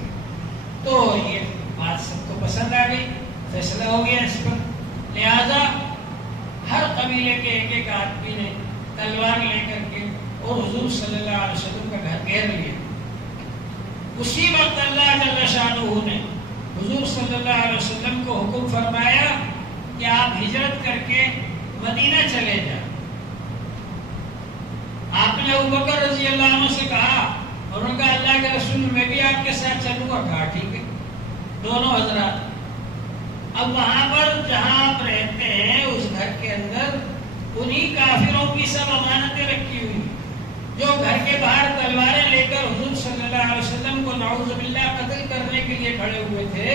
تو یہ بات سب کو پسند آ گئی، فیصلہ ہو گیا اس پر۔ لہذا ہر قبیلے کے ایک ایک آدمی نے تلوار لے کر کے اور حضور صلی اللہ علیہ وسلم کا گھر گھیر لیا۔ اسی وقت اللہ جل شانہ نے حضور صلی اللہ علیہ وسلم کو حکم فرمایا کہ آپ ہجرت کر کے مدینہ چلے جائیں۔ آپ نے ابوبکر رضی اللہ عنہ سے کہا، اور انہوں نے کہا اللہ کے رسول میں بھی آپ کے ساتھ چلوں گا۔ کہا ٹھیک ہے، دونوں حضرات۔ اب وہاں پر جہاں آپ رہتے ہیں اس گھر کے اندر انہی کافروں کی سب امانتیں رکھی ہوئی، جو گھر کے باہر تلواریں لے کر حضور صلی اللہ علیہ وسلم کو نعوذ باللہ قتل کرنے کے لیے کھڑے ہوئے تھے،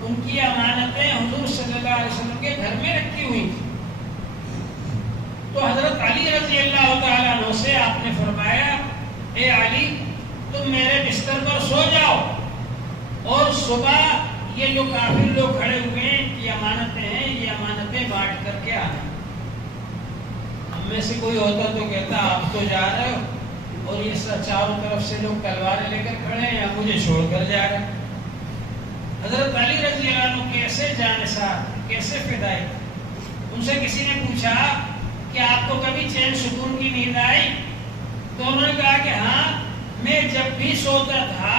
ان کی امانتیں حضور صلی اللہ علیہ وسلم کے گھر میں رکھی ہوئی تھی۔ تو حضرت علی رضی اللہ تعالیٰ عنہ سے آپ نے فرمایا، اے علی تم میرے بستر پر سو جاؤ، اور صبح یہ جو کافر لوگ کھڑے ہوئے ہیں یہ امانتیں ہیں، یہ امانتیں بانٹ کر کے آنا۔ ہم میں سے کوئی ہوتا تو کہتا آپ تو جا رہے ہو اور یہ سب چاروں طرف سے لوگ تلواریں لے کر کھڑے ہیں، اب مجھے چھوڑ کر جا رہے ہیں۔ حضرت علی رضی اللہ عنہ کیسے جانثار، کیسے فدائی۔ ان سے کسی نے پوچھا کہ آپ کو کبھی چین سکون کی نیند آئی؟ تو انہوں نے کہا کہ ہاں، میں جب بھی سوتا تھا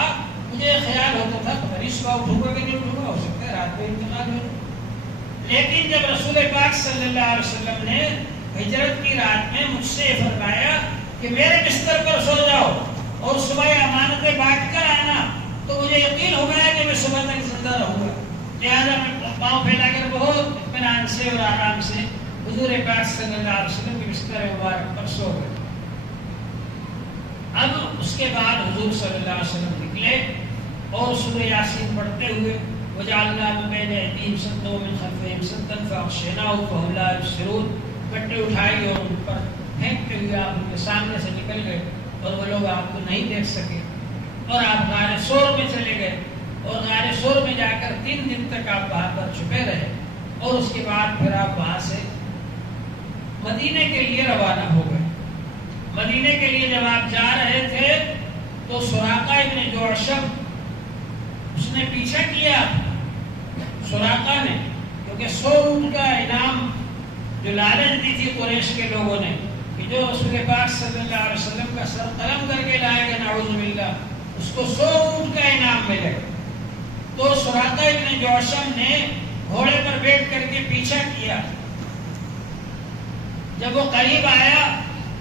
مجھے خیال ہوتا تھا پتہ نہیں صبح اٹھوں گا کہ نہیں اٹھوں گا، ہو سکتا ہے رات کو انتقال ہو۔ لیکن جب رسول پاک صلی اللہ علیہ وسلم نے ہجرت کی رات میں مجھ سے فرمایا کہ میرے بستر پر سو جاؤ اور صبح امانتیں بانٹ کر آنا، تو مجھے یقین ہو گیا کہ میں صبح تک زندہ رہوں گا۔ لہٰذا میں پاؤں پھیلا کر بہت اطمینان سے اور آرام سے حضور پاک صلی اللہ علیہ وسلم کے بستر مبارک پر سو گئے۔ اب اس کے بعد حضور صلی اللہ علیہ وسلم نکلے اور سورہ یاسین پڑھتے ہوئے وجعلنا من بین ایدیہم سدا ومن خلفہم سدا فاغشیناہم فہم لا یبصرون، کٹے اٹھائی اور ان پر پھینکتے ہوئے آپ ان کے سامنے سے نکل گئے اور وہ لوگ آپ کو نہیں دیکھ سکے، اور آپ غار ثور میں چلے گئے اور غار ثور میں جا کر 3 دن تک آپ وہاں پر چھپے رہے، اور اس کے بعد پھر آپ وہاں سے مدینے کے لیے روانہ ہو گئے۔ مدینے کے لیے جب آپ جا رہے تھے تو سراقہ ابن جعشم اس نے پیچھا کیا، سراقہ نے، کیونکہ 100 اونٹ کا انعام جو لالچ دی تھی قریش کے لوگوں نے کہ جو رسول پاک صلی اللہ علیہ وسلم کا سر قلم کر کے لائے گا نعوذ باللہ اس کو 100 اونٹ کا انعام ملے گا۔ تو سراقہ ابن جعشم نے گھوڑے پر بیٹھ کر کے پیچھا کیا، جب وہ قریب آیا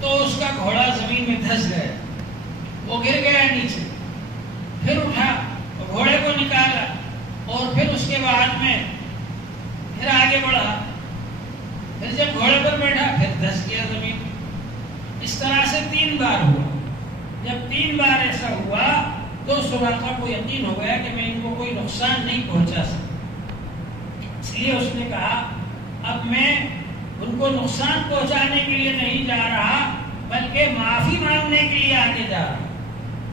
تو اس کا گھوڑا زمین میں دھس گیا، وہ گر گیا نیچے، پھر اٹھا گھوڑے کو نکالا اور پھر اس کے بعد میں پھر آگے بڑھا، پھر جب گھوڑے پر بیٹھا پھر دھس گیا زمین۔ اس طرح سے 3 بار ہوا۔ جب 3 بار ایسا ہوا تو سراقہ کو یقین ہو گیا کہ میں ان کو کوئی نقصان نہیں پہنچا سکتا، اس لیے اس نے کہا اب میں ان کو نقصان پہنچانے کے لیے نہیں جا رہا بلکہ معافی مانگنے کے لیے آگے جا رہا۔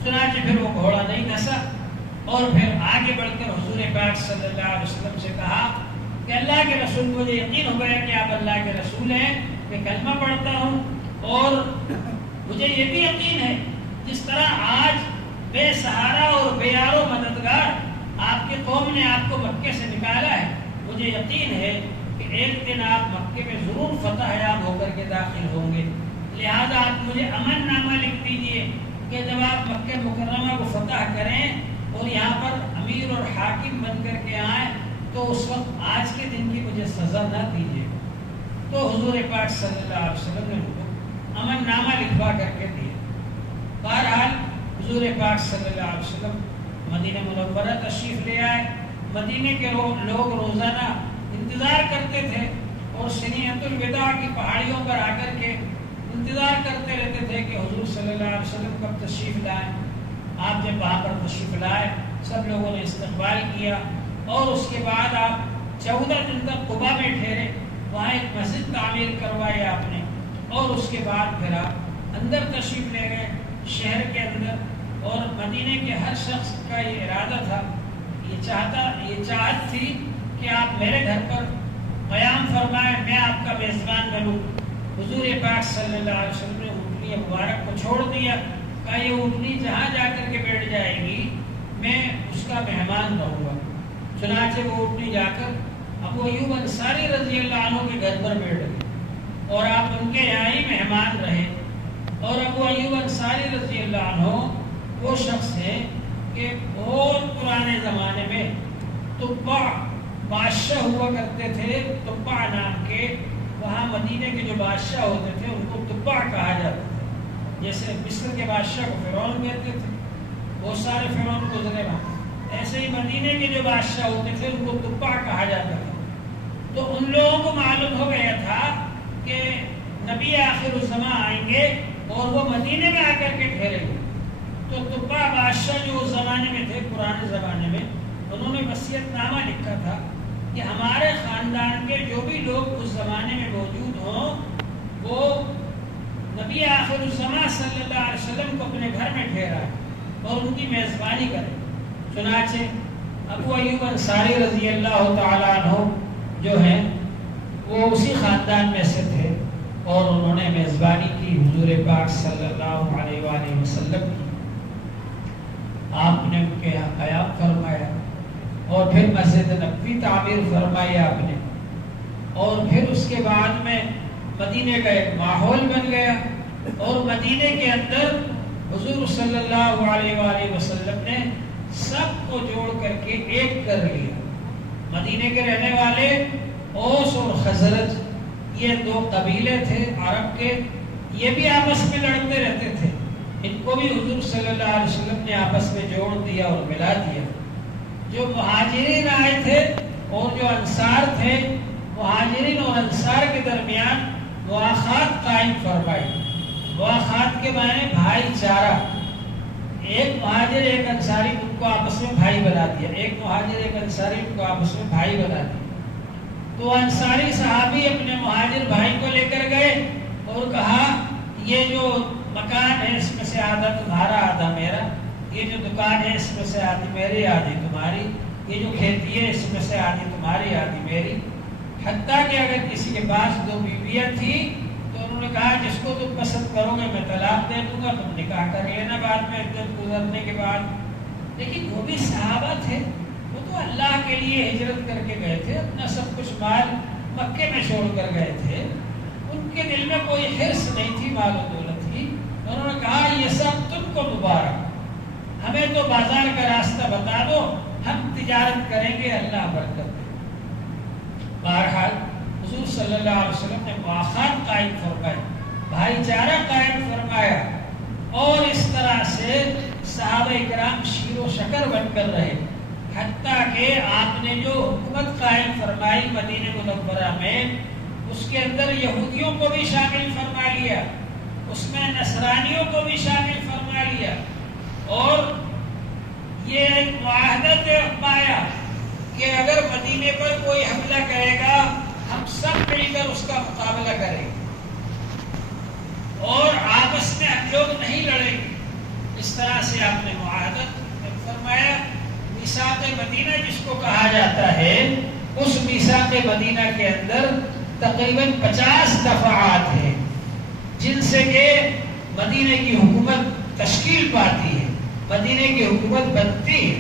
چنانچہ پھر وہ گھوڑا نہیں دھسا اور پھر آگے بڑھ کر حضور پاک صلی اللہ علیہ وسلم سے کہا کہ اللہ کے رسول، مجھے یقین ہو گیا کہ آپ اللہ کے رسول ہیں، میں کلمہ پڑھتا ہوں، اور مجھے یہ بھی یقین ہے جس طرح آج بے سہارا اور بے یار و مددگار آپ کی قوم نے آپ کو مکے سے نکالا ہے، مجھے یقین ہے کہ ایک دن آپ مکے میں ضرور فتح یاب ہو کر کے داخل ہوں گے، لہذا آپ مجھے امن نامہ لکھ دیجئے کہ جب آپ مکہ مکرمہ کو فتح کریں اور یہاں پر امیر اور حاکم بن کر کے آئیں تو اس وقت آج کے دن کی مجھے سزا نہ دیجیے۔ تو حضور پاک صلی اللہ علیہ وسلم نے ان کو امن نامہ لکھوا کر کے دیا۔ بہرحال حضور پاک صلی اللہ علیہ وسلم مدینہ منورہ تشریف لے آئے۔ مدینے کے لوگ روزانہ انتظار کرتے تھے اور سنیۃ الوداع کی پہاڑیوں پر آ کر کے انتظار کرتے رہتے تھے کہ حضور صلی اللہ علیہ وسلم کب تشریف لائیں۔ آپ جب وہاں پر تشریف لائے سب لوگوں نے استقبال کیا اور اس کے بعد آپ 14 دن تک قباء میں ٹھہرے، وہاں ایک مسجد تعمیر کروائی آپ نے، اور اس کے بعد پھر آپ اندر تشریف لے گئے شہر کے اندر، اور مدینے کے ہر شخص کا یہ ارادہ تھا، یہ چاہت تھی کہ آپ میرے گھر پر قیام فرمائیں، میں آپ کا میزبان بنوں۔ حضور پاک صلی اللہ علیہ وسلم نے اونٹنی مبارک کو چھوڑ دیا، کہا یہ اونٹنی جہاں جا کر کے بیٹھ جائے گی میں اس کا مہمان رہوں گا۔ چنانچہ وہ اونٹنی جا کر ابو ایوب انصاری رضی اللہ عنہ کے گھر پر بیٹھ گئی اور آپ ان کے یہاں ہی مہمان رہے۔ اور ابو ایوب انصاری رضی اللہ عنہ وہ شخص ہیں کہ بہت پرانے زمانے میں تبع بادشاہ ہوا کرتے تھے، تبع نام کے، وہاں مدینے کے جو بادشاہ ہوتے تھے ان کو تبع کہا جاتا تھا۔ جیسے مصر کے بادشاہ کو فرعون کہتے تھے، بہت سارے فرعون گزرے وہاں، ایسے ہی مدینے کے جو بادشاہ ہوتے تھے ان کو تبع کہا جاتا تھا۔ تو ان لوگوں کو معلوم ہو گیا تھا کہ نبی آخر الزمان آئیں گے اور وہ مدینے میں آ کر کے ٹھہریں گے۔ تو تبع بادشاہ جو اس زمانے میں تھے، پرانے زمانے میں، انہوں نے وصیت نامہ لکھا تھا کہ ہمارے خاندان کے جو بھی لوگ اس زمانے میں موجود ہوں وہ نبی آخر الزمان صلی اللہ علیہ وسلم کو اپنے گھر میں ٹھہرائیں اور ان کی میزبانی کریں۔ چنانچہ ابو ایوب انصاری رضی اللہ تعالیٰ عنہ جو ہیں وہ اسی خاندان میں سے تھے اور انہوں نے میزبانی کی۔ تھی حضور پاک صلی اللہ علیہ وآلہ وسلم کی، آپ نے ان کے یہاں قیام فرمایا، اور پھر مسجد نبوی تعمیر فرمائی آپ نے، اور پھر اس کے بعد میں مدینے کا ایک ماحول بن گیا، اور مدینے کے اندر حضور صلی اللہ علیہ وآلہ وسلم نے سب کو جوڑ کر کے ایک کر لیا۔ مدینے کے رہنے والے اوس اور خزرج، یہ دو قبیلے تھے عرب کے، یہ بھی آپس میں لڑتے رہتے تھے، ان کو بھی حضور صلی اللہ علیہ وسلم نے آپس میں جوڑ دیا اور ملا دیا۔ جو مہاجرین آئے تھے اور جو انصار تھے، مہاجرین اور انصار کے درمیان مواخات قائم فرمائی۔ مواخات کے معنی بھائی چارہ، ایک مہاجر ایک انصاری ان کو آپس میں بھائی بنا دیا، ایک مہاجر ایک انصاری ان کو آپس میں بھائی بنا دیا۔ تو انصاری صحابی اپنے مہاجر بھائی کو لے کر گئے اور کہا یہ جو مکان ہے اس میں سے آدھا تمہارا آدھا میرا، یہ جو دکان ہے اس میں سے آدھی میری آدھی تمہاری، یہ جو کھیتی ہے اس میں سے آدھی تمہاری آدھی میری۔ حتیٰ کہ اگر کسی کے پاس دو بیویاں تھیں تو انہوں نے کہا جس کو تم پسند کرو گے میں طلاق دے دوں گا، تم نکاح کر لینا بعد میں عدت گزرنے کے بعد۔ لیکن وہ بھی صحابہ تھے، وہ تو اللہ کے لیے ہجرت کر کے گئے تھے، اپنا سب کچھ مال مکے میں چھوڑ کر گئے تھے، ان کے دل میں کوئی حرص نہیں تھی مال و دولت کی۔ انہوں نے کہا یہ سب تم کو مبارک، ہمیں تو بازار کا راستہ بتا دو، ہم تجارت کریں گے، اللہ برکت دے۔ بہرحال حضور صلی اللہ علیہ وسلم نے مواخات قائم فرمائی، بھائی چارہ قائم فرمایا، اور اس طرح سے صحابہ اکرام شیر و شکر بن کر رہے، حتیٰ کہ آپ نے جو حکومت قائم فرمائی مدینہ منورہ میں، اس کے اندر یہودیوں کو بھی شامل فرما لیا، اس میں نصرانیوں کو بھی شامل فرما لیا، اور یہ ایک معاہدہ طے پایا کہ اگر مدینے پر کوئی حملہ کرے گا ہم سب مل کر اس کا مقابلہ کریں گے، اور آپس میں ہم لوگ نہیں لڑیں گے۔ اس طرح سے آپ نے معاہدہ فرمایا۔ میثاق مدینہ جس کو کہا جاتا ہے، اس میثاق مدینہ کے اندر تقریباً 50 دفعات ہیں جن سے کہ مدینہ کی حکومت تشکیل پاتی ہے، مدینہ کی حکومت بنتی ہے،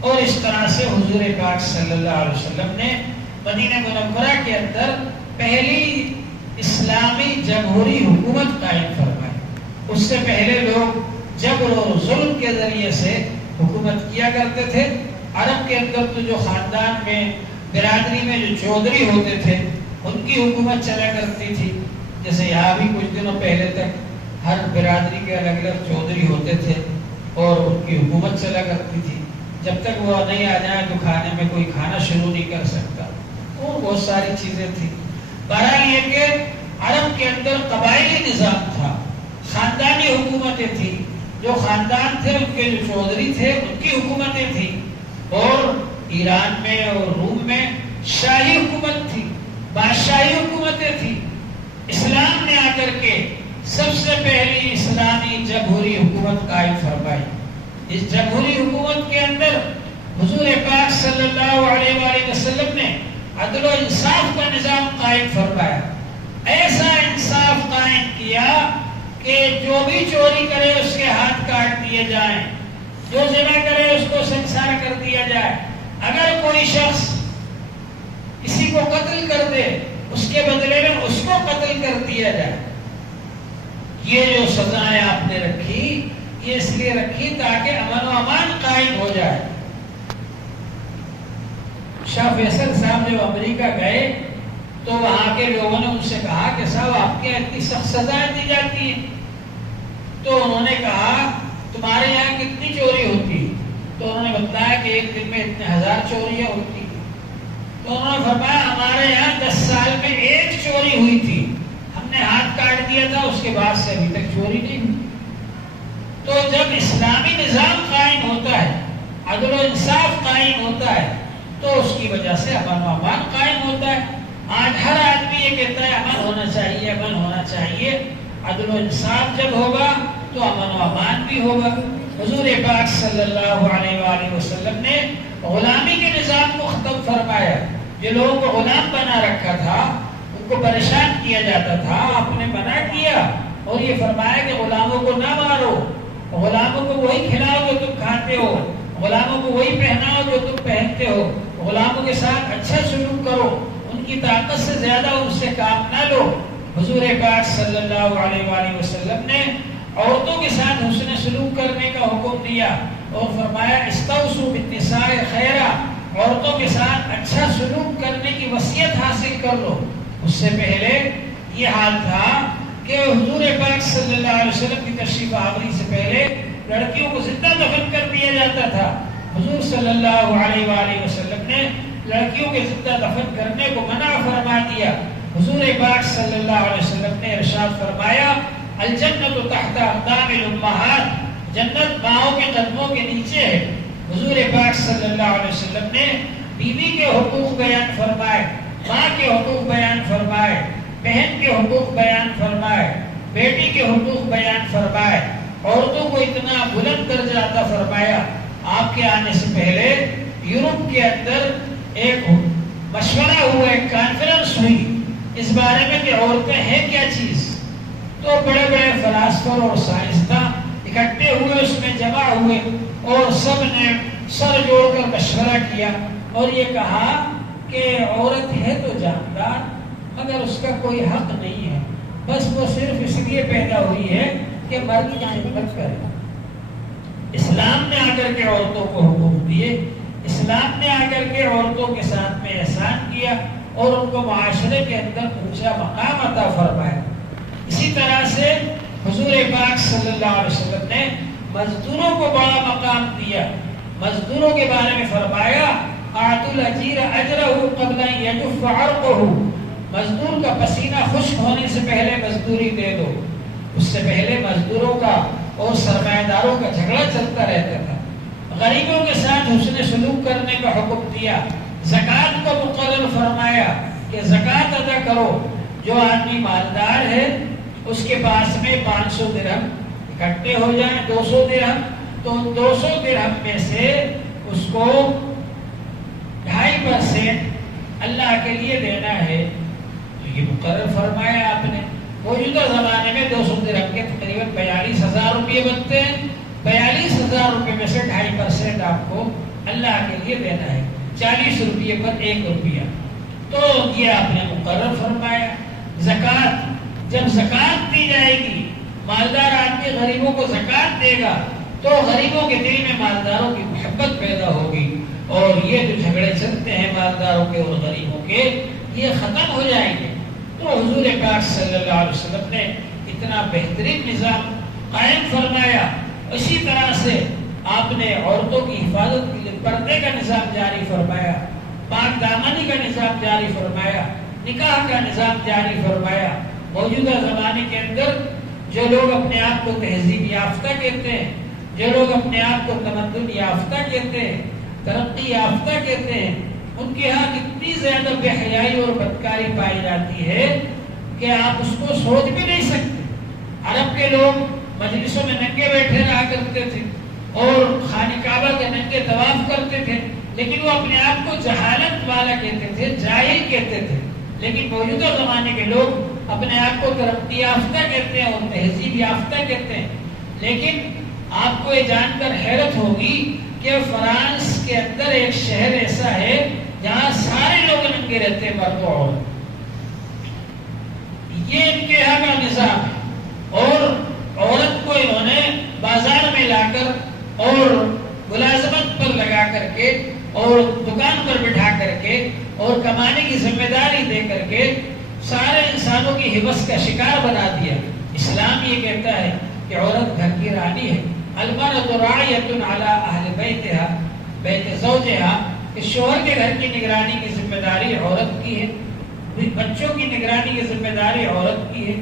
اور اس طرح سے حضور پاک صلی اللہ علیہ وسلم نے مدینہ منورہ کے اندر پہلی اسلامی جمہوری حکومت قائم فرمائی۔ اس سے پہلے لوگ جبر اور ظلم کے ذریعے سے حکومت کیا کرتے تھے۔ عرب کے اندر تو جو خاندان میں برادری میں جو چودھری ہوتے تھے ان کی حکومت چلا کرتی تھی، جیسے یہاں بھی کچھ دنوں پہلے تک ہر برادری کے الگ الگ چودھری ہوتے تھے اور ان کی حکومت چلا کرتی تھی، جب تک وہ نہیں آ جائیں تو کھانے میں کوئی کھانا شروع نہیں کر سکتا، اور بہت ساری چیزیں تھیں۔ بہرحال یہ کہ عرب کے اندر قبائلی نظام تھا، خاندانی حکومتیں تھیں، جو خاندان تھے ان کے جو چودھری تھے ان کی حکومتیں تھیں، اور ایران میں اور روم میں شاہی حکومت تھی، بادشاہی حکومتیں تھیں۔ اسلام نے آ کر کے سب سے پہلی اسلامی جمہوری حکومت قائم فرمائی۔ اس جمہوری حکومت کے اندر حضور پاک صلی اللہ علیہ وآلہ وسلم نے عدل و انصاف کا نظام قائم فرمایا، ایسا انصاف قائم کیا کہ جو بھی چوری کرے اس کے ہاتھ کاٹ دیے جائیں، جو زنا کرے اس کو سنسار کر دیا جائے، اگر کوئی شخص کسی کو قتل کر دے اس کے بدلے میں اس کو قتل کر دیا جائے۔ یہ جو سزائیں آپ نے رکھی یہ اس لیے رکھی تاکہ امن و امان قائم ہو جائے۔ شاہ فیصل صاحب جب امریکہ گئے تو وہاں کے لوگوں نے ان سے کہا کہ صاحب آپ کے اتنی سخت سزائیں دی جاتی ہیں، تو انہوں نے کہا تمہارے یہاں کتنی چوری ہوتی؟ تو انہوں نے بتایا کہ ایک دن میں اتنے 1000 چوریاں ہوتی۔ تو انہوں نے فرمایا ہمارے یہاں 10 سال میں ایک چوری ہوئی تھی، ہم نے ہاتھ کاٹ دیا تھا، اس کے بعد سے ابھی تک چوری نہیں ہوئی۔ تو جب اسلامی نظام قائم ہوتا ہے، عدل و انصاف قائم ہوتا ہے، تو اس کی وجہ سے امن و امان قائم ہوتا ہے۔ آج ہر آدمی یہ کہتا ہے امن ہونا چاہیے، امن ہونا چاہیے۔ عدل و انصاف جب ہوگا تو امن و امان بھی ہوگا۔ حضور پاک صلی اللہ علیہ وآلہ وسلم نے غلامی کے نظام کو ختم فرمایا۔ جو لوگوں کو غلام بنا رکھا تھا، ان کو پریشان کیا جاتا تھا، آپ نے منع کیا اور یہ فرمایا کہ غلاموں کو نہ مارو، غلاموں کو وہی کھلاؤ جو تم کھاتے ہو، غلاموں کو وہی پہناؤ جو تم پہنتے ہو، غلاموں کے ساتھ اچھا سلوک کرو، ان کی طاقت سے زیادہ ان سے کام نہ لو۔ حضور پاک صلی اللہ علیہ وآلہ وسلم نے عورتوں کے ساتھ حسن سلوک کرنے کا حکم دیا اور فرمایا استوصوا بالنساء خیرا، عورتوں کے ساتھ اچھا سلوک کرنے کی وصیت حاصل کر لو۔ اس سے پہلے یہ حال تھا کہ حضور پاک صلی اللہ علیہ وسلم کی تشریف آوری سے پہلے لڑکیوں کو زندہ دفن کر دیا جاتا تھا۔ حضور صلی اللہ علیہ وآلہ وسلم نے لڑکیوں کے زندہ دفن کرنے کو منع فرما دیا۔ حضور پاک صلی اللہ علیہ وسلم نے ارشاد فرمایا الجنت تحت اقدام الامہات، جنت ماؤں کے قدموں کے نیچے ہے۔ حضور پاک صلی اللہ علیہ وسلم نے بیوی کے حقوق بیان فرمائے، ماں کے حقوق بیان فرمائے، بہن کے حقوق بیان فرمائے، بیٹی کے حقوق بیان فرمائے، عورتوں کو اتنا بلند درجہ عطا فرمایا۔ آپ کے آنے سے پہلے یورپ کے اندر ایک مشورہ ہوا، ایک کانفرنس ہوئی اس بارے میں کہ عورتیں ہیں کیا چیز۔ تو بڑے بڑے فلاسفہ اور سائنسداں اکٹھے ہوئے، اس میں جمع ہوئے اور سب نے سر جوڑ کر مشورہ کیا اور یہ کہا کہ عورت ہے تو جاندار مگر اس کا کوئی حق نہیں ہے، بس وہ صرف اس لیے پیدا ہوئی ہے کہ مرد کی خدمت کرے۔ اسلام نے آ کر کے عورتوں کو حقوق دیے، اسلام نے آ کر کے عورتوں کے ساتھ میں احسان کیا اور ان کو معاشرے کے اندر اونچا مقام عطا فرمایا۔ اسی طرح سے حضور پاک صلی اللہ علیہ وسلم نے مزدوروں کو بڑا مقام دیا۔ مزدوروں کے بارے میں فرمایا اعطوا الاجیر اجرہ قبل ان یجف عرقہ، مزدور کا پسینہ خشک ہونے سے پہلے مزدوری دے دو۔ اس سے پہلے مزدوروں کا اور سرمایہ داروں کا جھگڑا چلتا رہتا تھا۔ غریبوں کے ساتھ حسن سلوک کرنے کا حکم دیا۔ زکوٰۃ کو مقرر فرمایا کہ زکوٰۃ ادا کرو۔ جو آدمی مالدار ہے اس کے پاس میں 500 درہم اکٹھے ہو جائیں، 200 درہم، تو 200 درہم میں سے اس کو 2.5% اللہ کے لیے دینا ہے۔ تو یہ مقرر فرمایا آپ نے۔ موجودہ زمانے میں 200 درہم کے تقریباً 42,000 روپے بنتے ہیں۔ 42,000 روپے میں سے 2.5% آپ کو اللہ کے لیے دینا ہے، 40 روپے پر 1 روپیہ۔ تو یہ آپ نے مقرر فرمایا۔ زکوٰۃ، جب زکوٰۃ دی جائے گی، مالدار آدمی غریبوں کو زکوٰۃ دے گا تو غریبوں کے دل میں مالداروں کی محبت پیدا ہوگی اور یہ جو جھگڑے چلتے ہیں مالداروں کے اور غریبوں کے، یہ ختم ہو جائیں گے۔ تو حضور پاک صلی اللہ علیہ وسلم نے اتنا بہترین نظام قائم فرمایا۔ اسی طرح سے آپ نے عورتوں کی حفاظت کے لیے پردے کا نظام جاری فرمایا، پاک دامنی کا نظام جاری فرمایا، نکاح کا نظام جاری فرمایا۔ موجودہ زمانے کے اندر جو لوگ اپنے آپ کو تہذیب یافتہ کہتے ہیں، جو لوگ اپنے آپ کو تمدن یافتہ کہتے ہیں، ترقی یافتہ کہتے ہیں، ان کے ہاں اتنی زیادہ بے حیائی اور بدکاری پائی جاتی ہے کہ آپ اس کو سوچ بھی نہیں سکتے۔ عرب کے لوگ مجلسوں میں ننگے بیٹھے رہا کرتے تھے اور خانہ کعبہ کے ننگے طواف کرتے تھے، لیکن وہ اپنے آپ کو جہالت والا کہتے تھے، جاہل کہتے تھے۔ لیکن موجودہ زمانے کے لوگ اپنے آپ کو ترقی یافتہ کہتے ہیں اور تہذیب یافتہ کہتے ہیں۔ لیکن آپ کو یہ جان کر حیرت ہوگی کہ فرانس کے اندر ایک شہر ایسا ہے جہاں سارے لوگ ننگے رہتے ہیں، مرد و عورت۔ یہ ان کے یہاں کا نظام ہے اور عورت کو انہوں نے بازار میں لا کر اور ملازمت پر لگا کر کے اور دکان پر بٹھا کر کے اور کمانے کی ذمہ داری دے کر کے سارے انسانوں کی حوث کا شکار بنا دیا۔ اسلام یہ کہتا ہے کہ عورت گھر کی رانی ہے۔ المرأة راعیۃ علی اہل بیتہا، بیت زوجہا، کہ شوہر کے گھر کی نگرانی کی ذمہ داری عورت کی ہے، بچوں کی نگرانی کی ذمہ داری عورت کی ہے،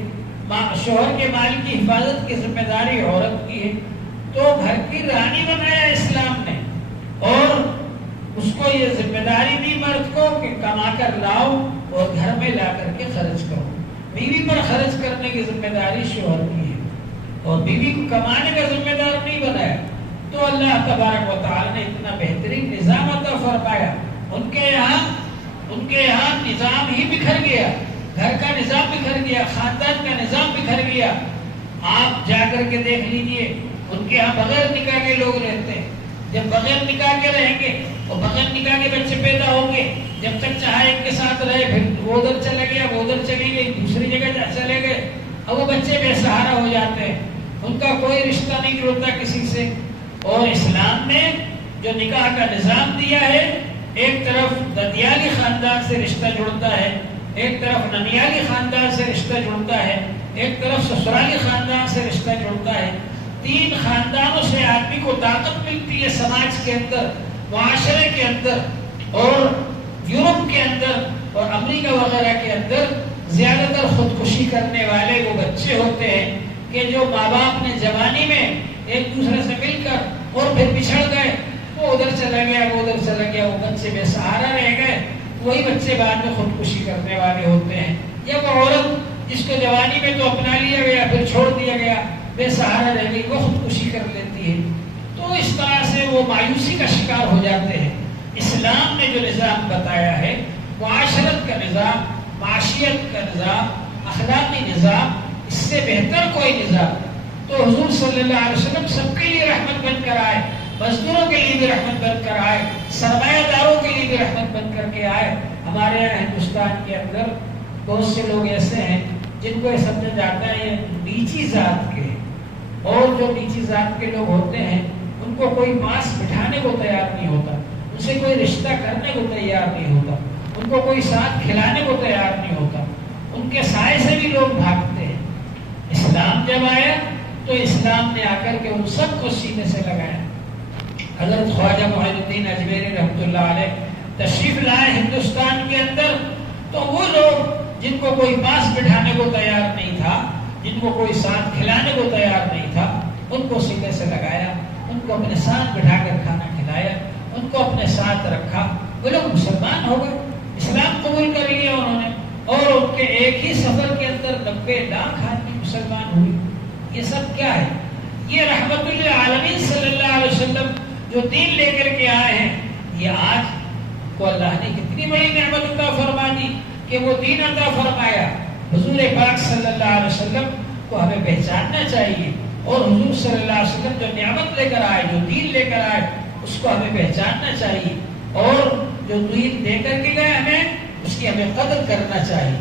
شوہر کے مال کی حفاظت کی ذمہ داری عورت کی ہے۔ تو گھر کی رانی بنایا اسلام نے اور اس کو یہ ذمہ داری دی مرد کو کہ کما کر لاؤ اور گھر میں لا کر کے خرچ کرو۔ بیوی پر خرچ کرنے کی ذمہ داری شوہر کی ہے اور بیوی کو کمانے کا ذمہ دار نہیں بنایا۔ تو اللہ تبارک و تعالی نے اتنا بہترین نظام عطا فرمایا۔ ان کے یہاں نظام ہی بکھر گیا، گھر کا نظام بکھر گیا، خاندان کا نظام بکھر گیا۔ آپ جا کر کے دیکھ لیجئے ان کے ہاں بغیر نکاح کے لوگ رہتے ہیں. جب بغیر نکاح کے رہیں گے اور بغیر نکاح کے بچے پیدا ہوں گے، جب تک چاہا ایک کے ساتھ رہے، پھر وہ ادھر چلا گیا، وہ ادھر چلے گئے، دوسری جگہ چلے گئے، اب وہ بچے بے سہارا ہو جاتے ہیں، ان کا کوئی رشتہ نہیں جڑتا کسی سے. اور اسلام نے جو نکاح کا نظام دیا ہے، ایک طرف ددیالی خاندان سے رشتہ جڑتا ہے، ایک طرف ننیالی خاندان سے رشتہ جڑتا ہے، ایک طرف سسرالی خاندان سے رشتہ جڑتا ہے. 3 خاندانوں سے آدمی کو طاقت ملتی ہے سماج کے اندر، معاشرے کے اندر. اور یورپ کے اندر اور امریکہ وغیرہ کے اندر زیادہ تر خودکشی کرنے والے وہ بچے ہوتے ہیں کہ جو ماں باپ نے جوانی میں ایک دوسرے سے مل کر اور پھر بچھڑ گئے، وہ ادھر چلا گیا، وہ ادھر چلا گیا، وہ بچے بے سہارا رہ گئے. وہی بچے بعد میں خودکشی کرنے والے ہوتے ہیں. یا وہ عورت جس کو جوانی میں تو اپنا لیا گیا پھر چھوڑ دیا گیا، بے سہارا رہ گئی، وہ خودکشی کر لیتی ہے. تو اس طرح سے وہ مایوسی کا شکار ہو جاتے ہیں. اسلام نے جو نظام بتایا ہے، معاشرت کا نظام، معاشیت کا نظام، اخلاقی نظام، اس سے بہتر کوئی نظام. تو حضور صلی اللہ علیہ وسلم سب کے لیے رحمت بن کر آئے، مزدوروں کے لیے بھی رحمت بن کر آئے، سرمایہ داروں کے لیے بھی رحمت بن کر کے آئے. ہمارے یہاں ہندوستان کے اندر بہت سے لوگ ایسے ہیں جن کو یہ سمجھا جاتا ہے یہ نیچی ذات کے، اور جو نیچی ذات کے لوگ ہوتے ہیں ان کو کوئی پاس بٹھانے کو تیار نہیں ہوتا، ان سے کوئی رشتہ کرنے کو تیار نہیں ہوتا، ان کو کوئی ساتھ کھلانے کو تیار نہیں ہوتا، ان کے سائے سے بھی لوگ بھاگتے ہیں. اسلام جب آیا تو اسلام نے آ کر کے ان سب کو سینے سے لگایا. حضرت خواجہ معین الدین اجمیری رحمۃ اللہ علیہ تشریف لائے ہندوستان کے اندر، تو وہ لوگ جن کو کوئی پاس بٹھانے کو تیار نہیں تھا، جن کو کوئی ساتھ کھلانے کو تیار نہیں تھا، ان کو سینے سے لگایا، ان کو اپنے ساتھ بٹھا کر کھانا کھلایا، ان کو اپنے ساتھ رکھا. وہ لوگ مسلمان ہو گئے، اسلام قبول کر لیا انہوں نے، اور ان کے ایک ہی سفر کے اندر 90 لاکھ آدمی مسلمان ہوئے. یہ سب کیا ہے؟ یہ رحمت للعالمین صلی اللہ علیہ وسلم جو دین لے کر کے آئے ہیں، یہ آج کو اللہ نے کتنی بڑی نعمت عطا فرما دی کہ وہ دین عطا فرمایا. حضور پاک صلی اللہ علیہ وسلم کو ہمیں پہچاننا چاہیے، اور حضور صلی اللہ علیہ وسلم جو نعمت لے کر آئے، جو دین لے کر آئے، اس کو ہمیں پہچاننا چاہیے، اور جو دین دے کر کے گئے ہمیں اس کی ہمیں قدر کرنا چاہیے.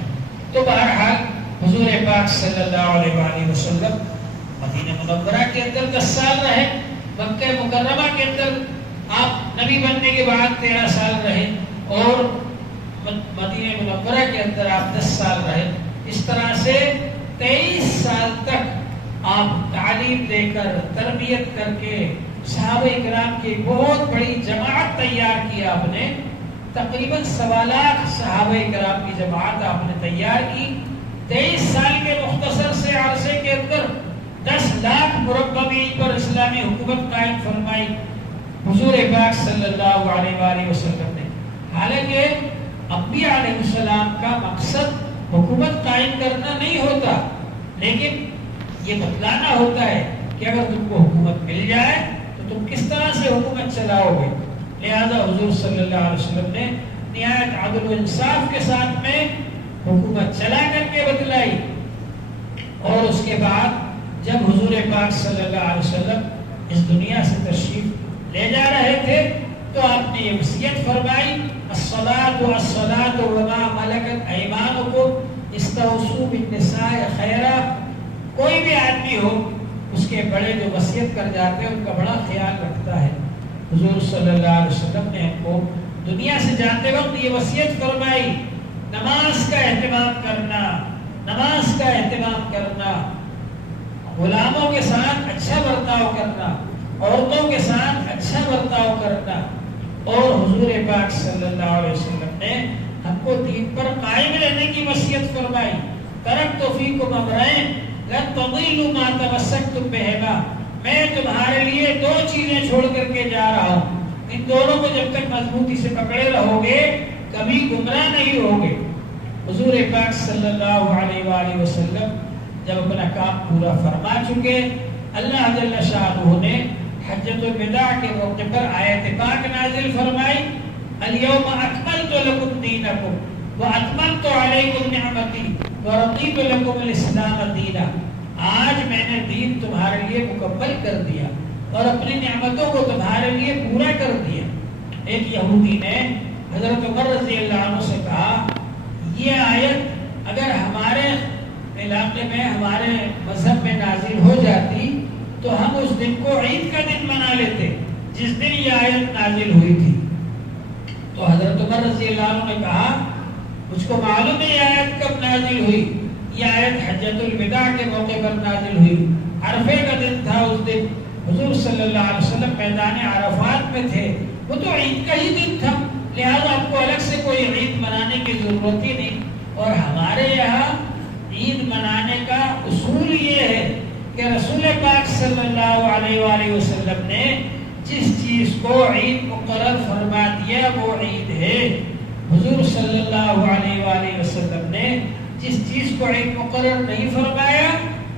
تو بہرحال حضور پاک صلی اللہ علیہ وآلہ وسلم مدینہ منورہ کے اندر 10 سال رہے، مکہ مکرمہ کے اندر آپ نبی بننے کے بعد 13 سال رہے، اور مدینہ منورہ کے اندر آپ 10 سال رہے. اس طرح سے 23 سال تک آپ تعلیم دے کر، تربیت کر کے صحابہ اکرام کی بہت بڑی جماعت تیار کی آپ نے. تقریباً 1.25 لاکھ صحابہ اکرام کی جماعت آپ نے تیار کی. 23 سال کے مختصر سے عرصے کے اندر 10 لاکھ مربع میل پر اسلامی حکومت قائم فرمائی حضور پاک صلی اللہ علیہ وآلہ وسلم نے. حالانکہ انبیاء علیہ السلام کا مقصد حکومت قائم کرنا نہیں ہوتا، لیکن یہ بتلانا ہوتا ہے کہ اگر تم کو حکومت مل جائے تو تم کس طرح سے حکومت چلاؤ گے. لہذا حضور صلی اللہ علیہ وسلم نے نہایت عدل و انصاف کے ساتھ میں حکومت چلا کر کے بتلائی. اور اس کے بعد جب حضور پاک صلی اللہ علیہ وسلم اس دنیا سے تشریف لے جا رہے تھے تو آپ نے یہ وصیت فرمائی، الصلاۃ والصلاۃ وما ملکت ایمانکم استوصوا بالنساء خیرا. کوئی بھی آدمی ہو، اس کے بڑے جو وصیت کر جاتے ہیں ان کا بڑا خیال رکھتا ہے. حضور صلی اللہ علیہ وسلم نے ہم کو دنیا سے جاتے وقت یہ وصیت فرمائی، نماز کا اہتمام کرنا، نماز کا اہتمام کرنا، غلاموں کے ساتھ اچھا برتاؤ کرنا، عورتوں کے ساتھ اچھا برتاؤ کرنا. اور حضور پاک صلی اللہ علیہ وسلم نے ہم کو دین پر قائم رہنے کی وصیت فرمائی. ترکت فیکم امرین لن تضلوا ما تمسکتم بہما. میں تمہارے لیے 2 چیزیں چھوڑ کر کے جا رہا ہوں، ان دونوں کو جب تک مضبوطی سے پکڑے رہو گے کبھی گمراہ نہیں ہوگے. حضور پاک صلی اللہ علیہ وآلہ وسلم جب اپنا کام پورا فرما چکے، اللہ جل شانہ نے حجۃ الوداع کے موقع پر آیت پاک نازل فرمائی، الیوم اکملت لکم دینکم واتممت علیکم نعمتی ورضیت لکم الاسلام دینا. آج میں نے دین تمہارے لیے مکمل کر دیا اور اپنی نعمتوں کو تمہارے لیے پورا کر دیا۔ ایک یہودی نے حضرت عمر رضی اللہ عنہ سے کہا یہ آیت اگر ہمارے علاقے میں ہمارے مذہب میں نازل ہو جاتی تو ہم اس دن کو عید کا دن منا لیتے جس دن یہ آیت نازل ہوئی تھی۔ تو حضرت عمر رضی اللہ عنہ نے کہا مجھ کو معلوم ہے یہ آیت کب نازل ہوئی، یہ آیت حجۃ الوداع کے موقع پر نازل ہوئی، عرفے کا دن تھا، اس دن حضور صلی اللہ علیہ وسلم میدان عرفات میں تھے، وہ تو عید کا ہی دن تھا، لہذا آپ کو الگ سے کوئی عید منانے کی ضرورت ہی نہیں۔ اور ہمارے یہاں عید منانے کا اصول یہ ہے کہ رسول پاک صلی اللہ علیہ وآلہ وسلم نے جس چیز کو عید مقرر فرما دیا وہ عید ہے۔ حضور صلی اللہ علیہ وآلہ وسلم نے جس چیز کو عید مقرر نہیں فرمایا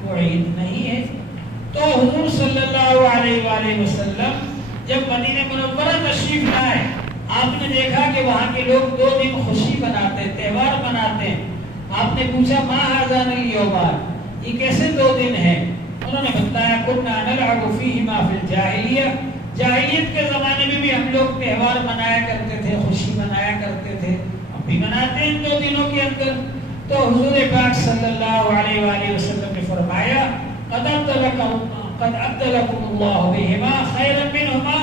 وہ عید نہیں ہے۔ تو حضور صلی اللہ علیہ وآلہ وسلم جب مدینہ منورہ تشریف لائے، آپ نے دیکھا کہ وہاں کے لوگ 2 دن خوشی مناتے ہیں، تہوار مناتے ہیں۔ آپ نے پوچھا ما ھذان الیومان، یہ کیسے 2 دن ہیں؟ انہوں نے بتایا کنا نلعب فیہما فی الجاہلیہ، جاہلیت کے زمانے میں بھی ہم لوگ تہوار منایا کرتے تھے، خوشی منایا کرتے تھے، اب بھی مناتے ہیں 2 دنوں کے اندر۔ تو حضور پاک صلی اللہ علیہ وآلہ وسلم نے فرمایا قد ابدلکم اللہ بہما خیرا منہما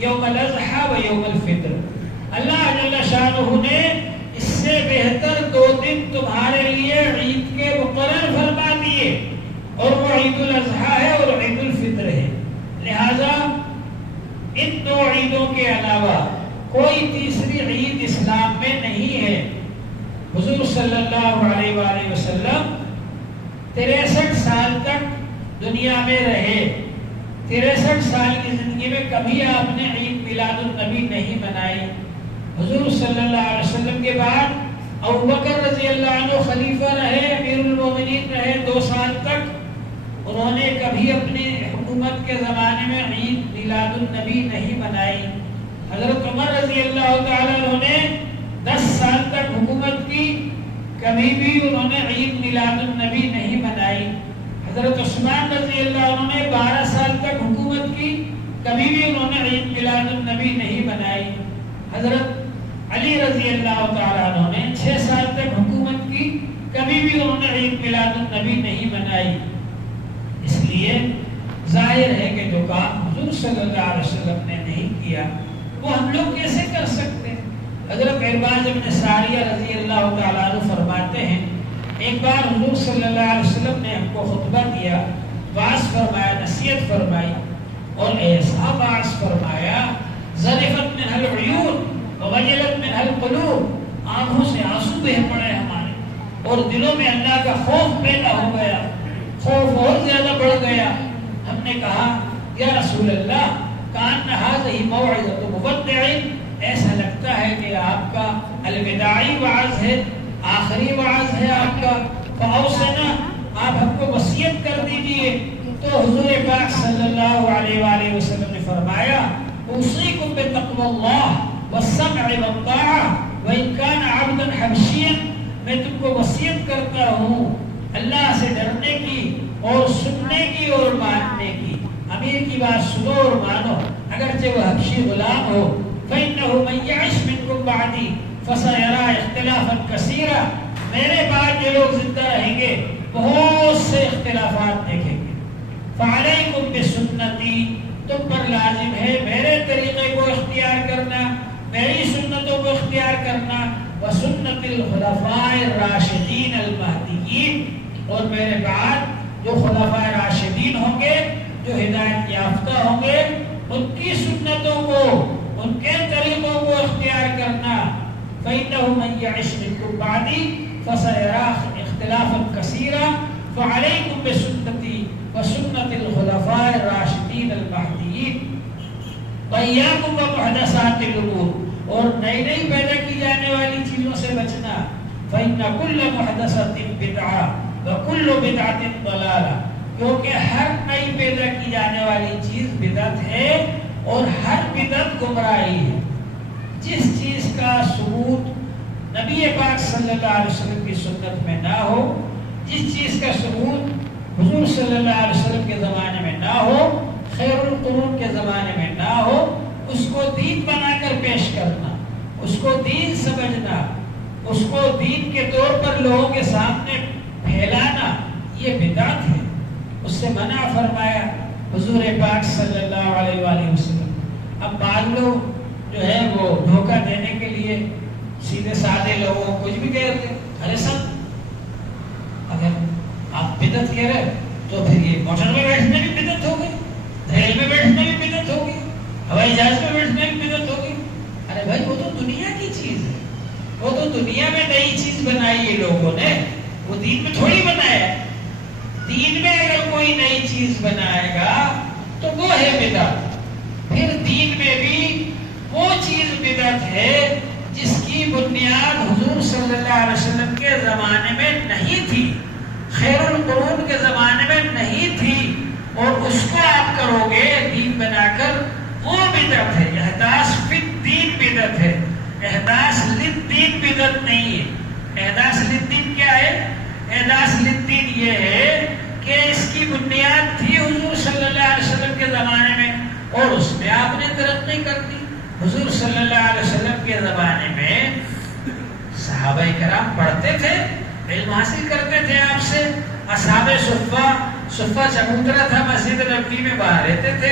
یوم الاضحی و یوم الفطر، اللہ جل شانہ نے اس سے بہتر 2 دن تمہارے لیے عید کے مقرر فرما دیے، اور وہ عید الاضحی ہے اور عید الفطر ہے۔ لہذا ان 2 عیدوں کے علاوہ کوئی تیسری عید اسلام میں نہیں ہے۔ حضور صلی اللہ علیہ وآلہ وسلم 63 سال تک دنیا میں رہے، 63 سال کی زندگی میں کبھی آپ نے عید میلاد النبی نہیں منائی۔ حضور صلی اللہ علیہ وسلم کے بعد ابوبکر رضی اللہ عنہ خلیفہ رہے، امیر المومنین رہے 2 سال تک، انہوں نے کبھی اپنی حکومت کے زمانے میں عید میلاد النبی نہیں منائی۔ حضرت عمر رضی اللہ تعالیٰ عنہ نے 10 سال تک حکومت کی، کبھی بھی انہوں نے عید میلاد النبی نہیں منائی۔ حضرت عثمان رضی اللہ عنہ نے 12 سال تک حکومت کی، کبھی بھی انہوں نے عید میلاد النبی نہیں منائی۔ حضرت علی رضی اللہ تعالیٰ عنہ نے 6 سال تک حکومت کی، کبھی بھی انہوں نے عید میلاد النبی نہیں منائی۔ اس لیے ظاہر ہے کہ جو کام حضور صلی اللہ علیہ وسلم نے نہیں کیا وہ ہم لوگ کیسے کر سکتے ہیں؟ حضرت عرباض بن ساریہ رضی اللہ تعالیٰ عنہ فرماتے ہیں ایک بار حضور صلی اللہ علیہ وسلم نے ہم کو خطبہ دیا، وعظ فرمایا، نصیحت فرمائی، اور ایسا وعظ فرمایا ذرفت منہ العیون ووجلت منہ القلوب، آنکھوں سے آنسو بہہ پڑے ہمارے اور دلوں میں اللہ کا خوف پیدا ہو گیا، خوف اور زیادہ بڑھ گیا۔ ہم نے کہا یا رسول اللہ کان ھذہ موعظۃ مودع، ایسا لگتا ہے کہ آپ کا الوداعی وعظ ہے، آخری وعظ ہے آپ کا، فاوصنا، آپ ہم کو وصیت کر دیجئے۔ تو حضور پاک صلی اللہ علیہ وآلہ وسلم نے فرمایا اوصیکم بتقوی اللہ والسمع والطاعہ وان کان عبدا حبشیا، میں تم کو وصیت کرتا ہوں اللہ سے ڈرنے کی اور سننے کی اور ماننے کی، امیر کی بات سنو اور مانو اگرچہ وہ حبشی غلام ہو۔ فإنه من يعش منكم بعدي فسيرى اختلافا كثيرا، میرے بعد جو لوگ زندہ رہیں گے بہت سے اختلافات دیکھیں گے۔ فعليكم بسنتي، تم پر لازم ہے میرے طریقے کو اختیار کرنا، میری سنتوں کو اختیار کرنا، وسنت الخلفاء الراشدین المہدیین، اور میرے بعد جو خلفاء راشدین ہوں گے، جو ہدایت یافتہ ہوں گے، ان کی سنتوں کو، ان کے طریقوں کو اختیار کرنا۔ فإنه من يعش منكم بعدي فسيرى اختلافا كثيرا فعليكم بسنتي وسنة الخلفاء الراشدين المهديين وإياكم ومحدثات الأمور، اور نئی نئی پیدا کی جانے والی چیزوں سے بچنا۔ فإن كل محدثة بدعة وكل بدعة ضلالة، کیونکہ ہر نئی پیدا کی جانے والی چیز بدعت ہے اور ہر بدعت گمراہی ہے۔ جس چیز کا ثبوت نبی پاک صلی اللہ علیہ وسلم کی سنت میں نہ ہو، جس چیز کا ثبوت حضور صلی اللہ علیہ وسلم کے زمانے میں نہ ہو، خیر القرون کے زمانے میں نہ ہو، اس کو دین بنا کر پیش کرنا، اس کو دین سمجھنا، اس کو دین کے طور پر لوگوں کے سامنے پھیلانا، یہ بدعت ہے۔ اس سے منع فرمایا حضور پاک صلی اللہ علیہ وآلہ وسلم۔ اب بعض لوگ جو ہے وہ دھوکہ دینے کے لیے سیدھے سادے لوگوں کو کچھ بھی کہتے ہیں، ارے سب اگر آپ بدعت کہہ رہے تو پھر یہ موٹر میں بیٹھنے بھی بدعت ہوگی، ریل میں بیٹھنے بھی بدعت ہوگی، ہوائی جہاز میں بیٹھنے بھی بدعت ہوگی۔ ارے بھائی وہ تو دنیا کی چیز ہے، وہ تو دنیا میں نئی چیز بنائی ہے لوگوں نے، وہ دین میں تھوڑی بنایا ہے۔ دین میں اگر کوئی نئی چیز بنائے گا تو وہ ہے بدعت۔ پھر دین میں بھی وہ چیز بدعت ہے جس کی بنیاد حضور صلی اللہ علیہ وسلم کے زمانے میں نہیں تھی، خیر القرون کے زمانے میں نہیں تھی، اور اس کو آپ کرو گے دین بنا کر، وہ بدعت ہے۔ احداث فی الدین بدعت ہے، احداث للدین بدعت نہیں ہے۔ احداث للدین کیا ہے؟ احداث للدین یہ ہے کہ اس کی بنیاد تھی حضور صلی اللہ علیہ وسلم کے زمانے میں، اور اس میں آپ نے ترقی کر دی۔ حضور صلی اللہ علیہ وسلم کے زمانے میں صحابہ کرام پڑھتے تھے، علم حاصل کرتے تھے آپ سے۔ اصحاب صفہ چبوترا تھا، مسجد نبوی میں باہر رہتے تھے،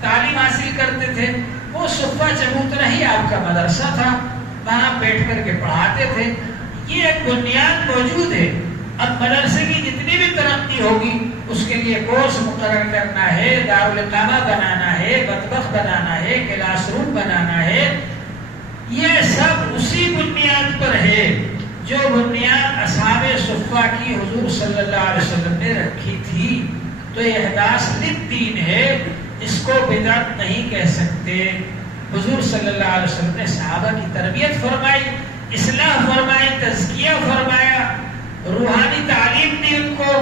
تعلیم حاصل کرتے تھے۔ وہ صفہ چبوترا ہی آپ کا مدرسہ تھا، وہاں بیٹھ کر کے پڑھاتے تھے۔ یہ ایک بنیاد موجود ہے۔ اب مدرسے کی جتنی بھی ترقی ہوگی اس کے لیے کورس مقرر کرنا ہے، دارالاقامہ بنانا ہے، مطبخ بنانا ہے، کلاس روم بنانا ہے، یہ سب اسی بنیاد پر ہے جو بنیاد اصحاب صفہ کی حضور صلی اللہ علیہ وسلم نے رکھی تھی۔ تو یہ احداث للدین ہے، اس کو بدعت نہیں کہہ سکتے۔ حضور صلی اللہ علیہ وسلم نے صحابہ کی تربیت فرمائی، اصلاح فرمائی، تزکیہ فرمایا، روحانی تعلیم دی ان کو۔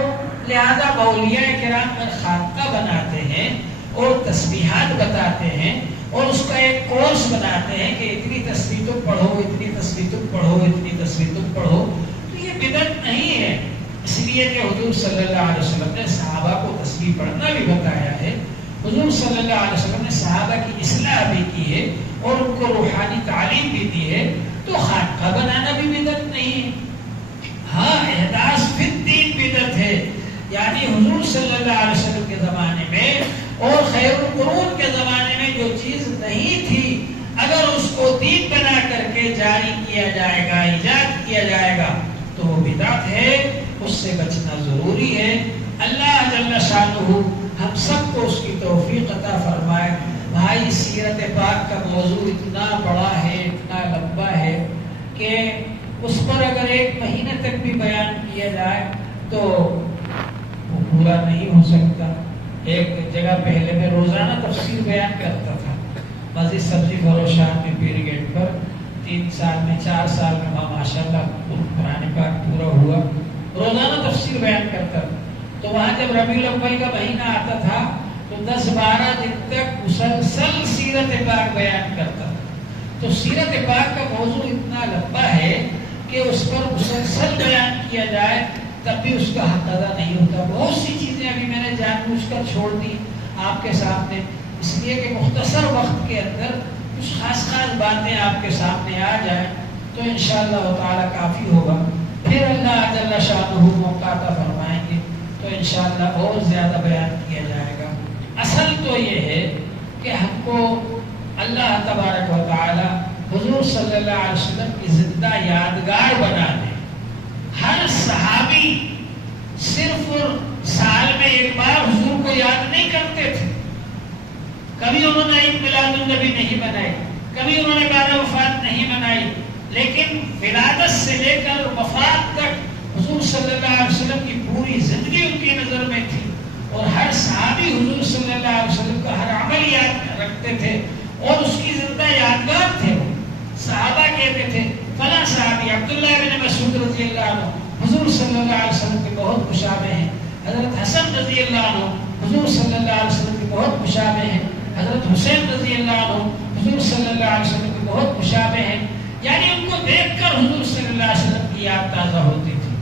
لہذا اولیاء کرام پر خاکہ بناتے ہیں اور تسبیحات بتاتے ہیں اور اس کا ایک کورس بناتے ہیں کہ اتنی تسبیح تم پڑھو، اتنی تسبیح تم پڑھو، اتنی تسبیح تم پڑھو، تو یہ بدعت نہیں ہے۔ اس لیے کہ حضور صلی اللہ علیہ وسلم نے صحابہ کو تسبیح پڑھنا بھی بتایا ہے، حضور صلی اللہ علیہ وسلم نے صحابہ کی اصلاح بھی کی ہے اور ان کو روحانی تعلیم بھی دی ہے، تو خاکہ بنانا بھی بدعت نہیں ہے۔ ہاں احداث فی الدین بدعت ہے، یعنی حضور صلی اللہ علیہ وسلم کے زمانے میں اور خیر القرون کے زمانے میں جو چیز نہیں تھی، اگر اس کو دین بنا کر کے جاری کیا جائے گا، ایجاد کیا جائے گا، تو وہ بدعت ہے، اس سے بچنا ضروری ہے۔ اللہ جل شانہ ہم سب کو اس کی توفیق عطا فرمائے۔ بھائی سیرت پاک کا موضوع اتنا بڑا ہے، اتنا لمبا ہے کہ اس پر اگر ایک مہینے تک بھی بیان کیا جائے تو وہ پورا نہیں ہو سکتا۔ ایک جگہ پہلے میں روزانہ تفسیر بیان کرتا تھا، مسجد سبزی فروشان میں پیر گیٹ پر، 3 سال میں 4 سال میں وہاں ماشاءاللہ قرآن پاک پورا ہوا، روزانہ تفسیر بیان کرتا تھا۔ تو وہاں جب ربیع الاول کا مہینہ آتا تھا تو 10-12 دن تک مسلسل سیرت پاک بیان کرتا تھا۔ تو سیرت پاک کا موضوع اتنا لمبا ہے کہ اس پر مسلسل بیان کیا جائے تب بھی اس کا حق ادا نہیں ہوتا۔ بہت سی چیزیں ابھی میں نے جان بوجھ کر چھوڑ دی آپ کے سامنے، اس لیے کہ مختصر وقت کے اندر کچھ خاص باتیں آپ کے سامنے آ جائیں تو انشاءاللہ تعالی کافی ہوگا۔ پھر اللہ جل شانہ موقع عطا فرمائیں گے تو انشاءاللہ اور زیادہ بیان کیا جائے گا۔ اصل تو یہ ہے کہ ہم کو اللہ تبارک و تعالی حضور صلی اللہ علیہ وسلم کی زندہ یادگار بنا دے۔ ہر صحابی صرف سال میں ایک بار حضور کو یاد نہیں کرتے تھے، کبھی انہوں نے عید میلاد النبی نہیں منائی، کبھی انہوں نے بعد وفات نہیں منائی، لیکن ولادت سے لے کر وفات تک حضور صلی اللہ علیہ وسلم کی پوری زندگی ان کی نظر میں تھی، اور ہر صحابی حضور صلی اللہ علیہ وسلم کا ہر عمل یاد رکھتے تھے اور اس کی زندہ یادگار تھے۔ صحابہ کہتے تھے فلاں صحابی عبداللہ بن مسعود رضی اللہ عنہ حضور صلی اللہ علیہ وسلم کے بہت مشابہ ہیں، حضرت حسن رضی اللہ عنہ حضور صلی اللہ علیہ وسلم کے بہت مشابہ ہیں، حضرت حسین رضی اللہ عنہ حضور صلی اللہ علیہ وسلم کے بہت مشابہ ہیں، یعنی ان کو دیکھ کر حضور صلی اللہ علیہ وسلم کی یاد تازہ ہوتی تھی۔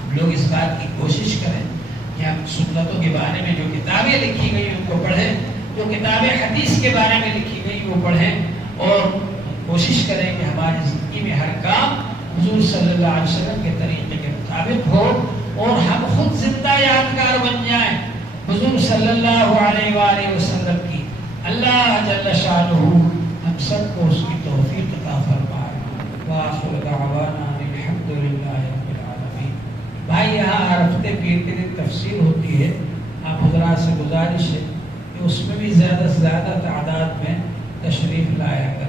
ہم لوگ اس بات کی کوشش کریں کہ ہم سنتوں کے بارے میں جو کتابیں لکھی گئی ان کو پڑھیں، جو کتابیں حدیث کے بارے میں لکھی گئی وہ پڑھیں، اور کوشش کریں کہ ہماری زندگی میں ہر کام حضور صلی اللہ علیہ وسلم کے طریقے کے مطابق ہو، اور ہم خود زندہ یادگار بن جائیں حضور صلی اللہ علیہ وآلہ وسلم کی۔ اللہ جل شانہ ہم سب کو اس کی توفیق عطا فرمائے۔ وآخر دعوانا الحمدللہ رب العالمین۔ بھائی یہاں ہر ہفتے پیر کے دن تفسیر ہوتی ہے، آپ حضرات سے گزارش ہے کہ اس میں بھی زیادہ سے زیادہ تعداد میں تشریف لایا کریں۔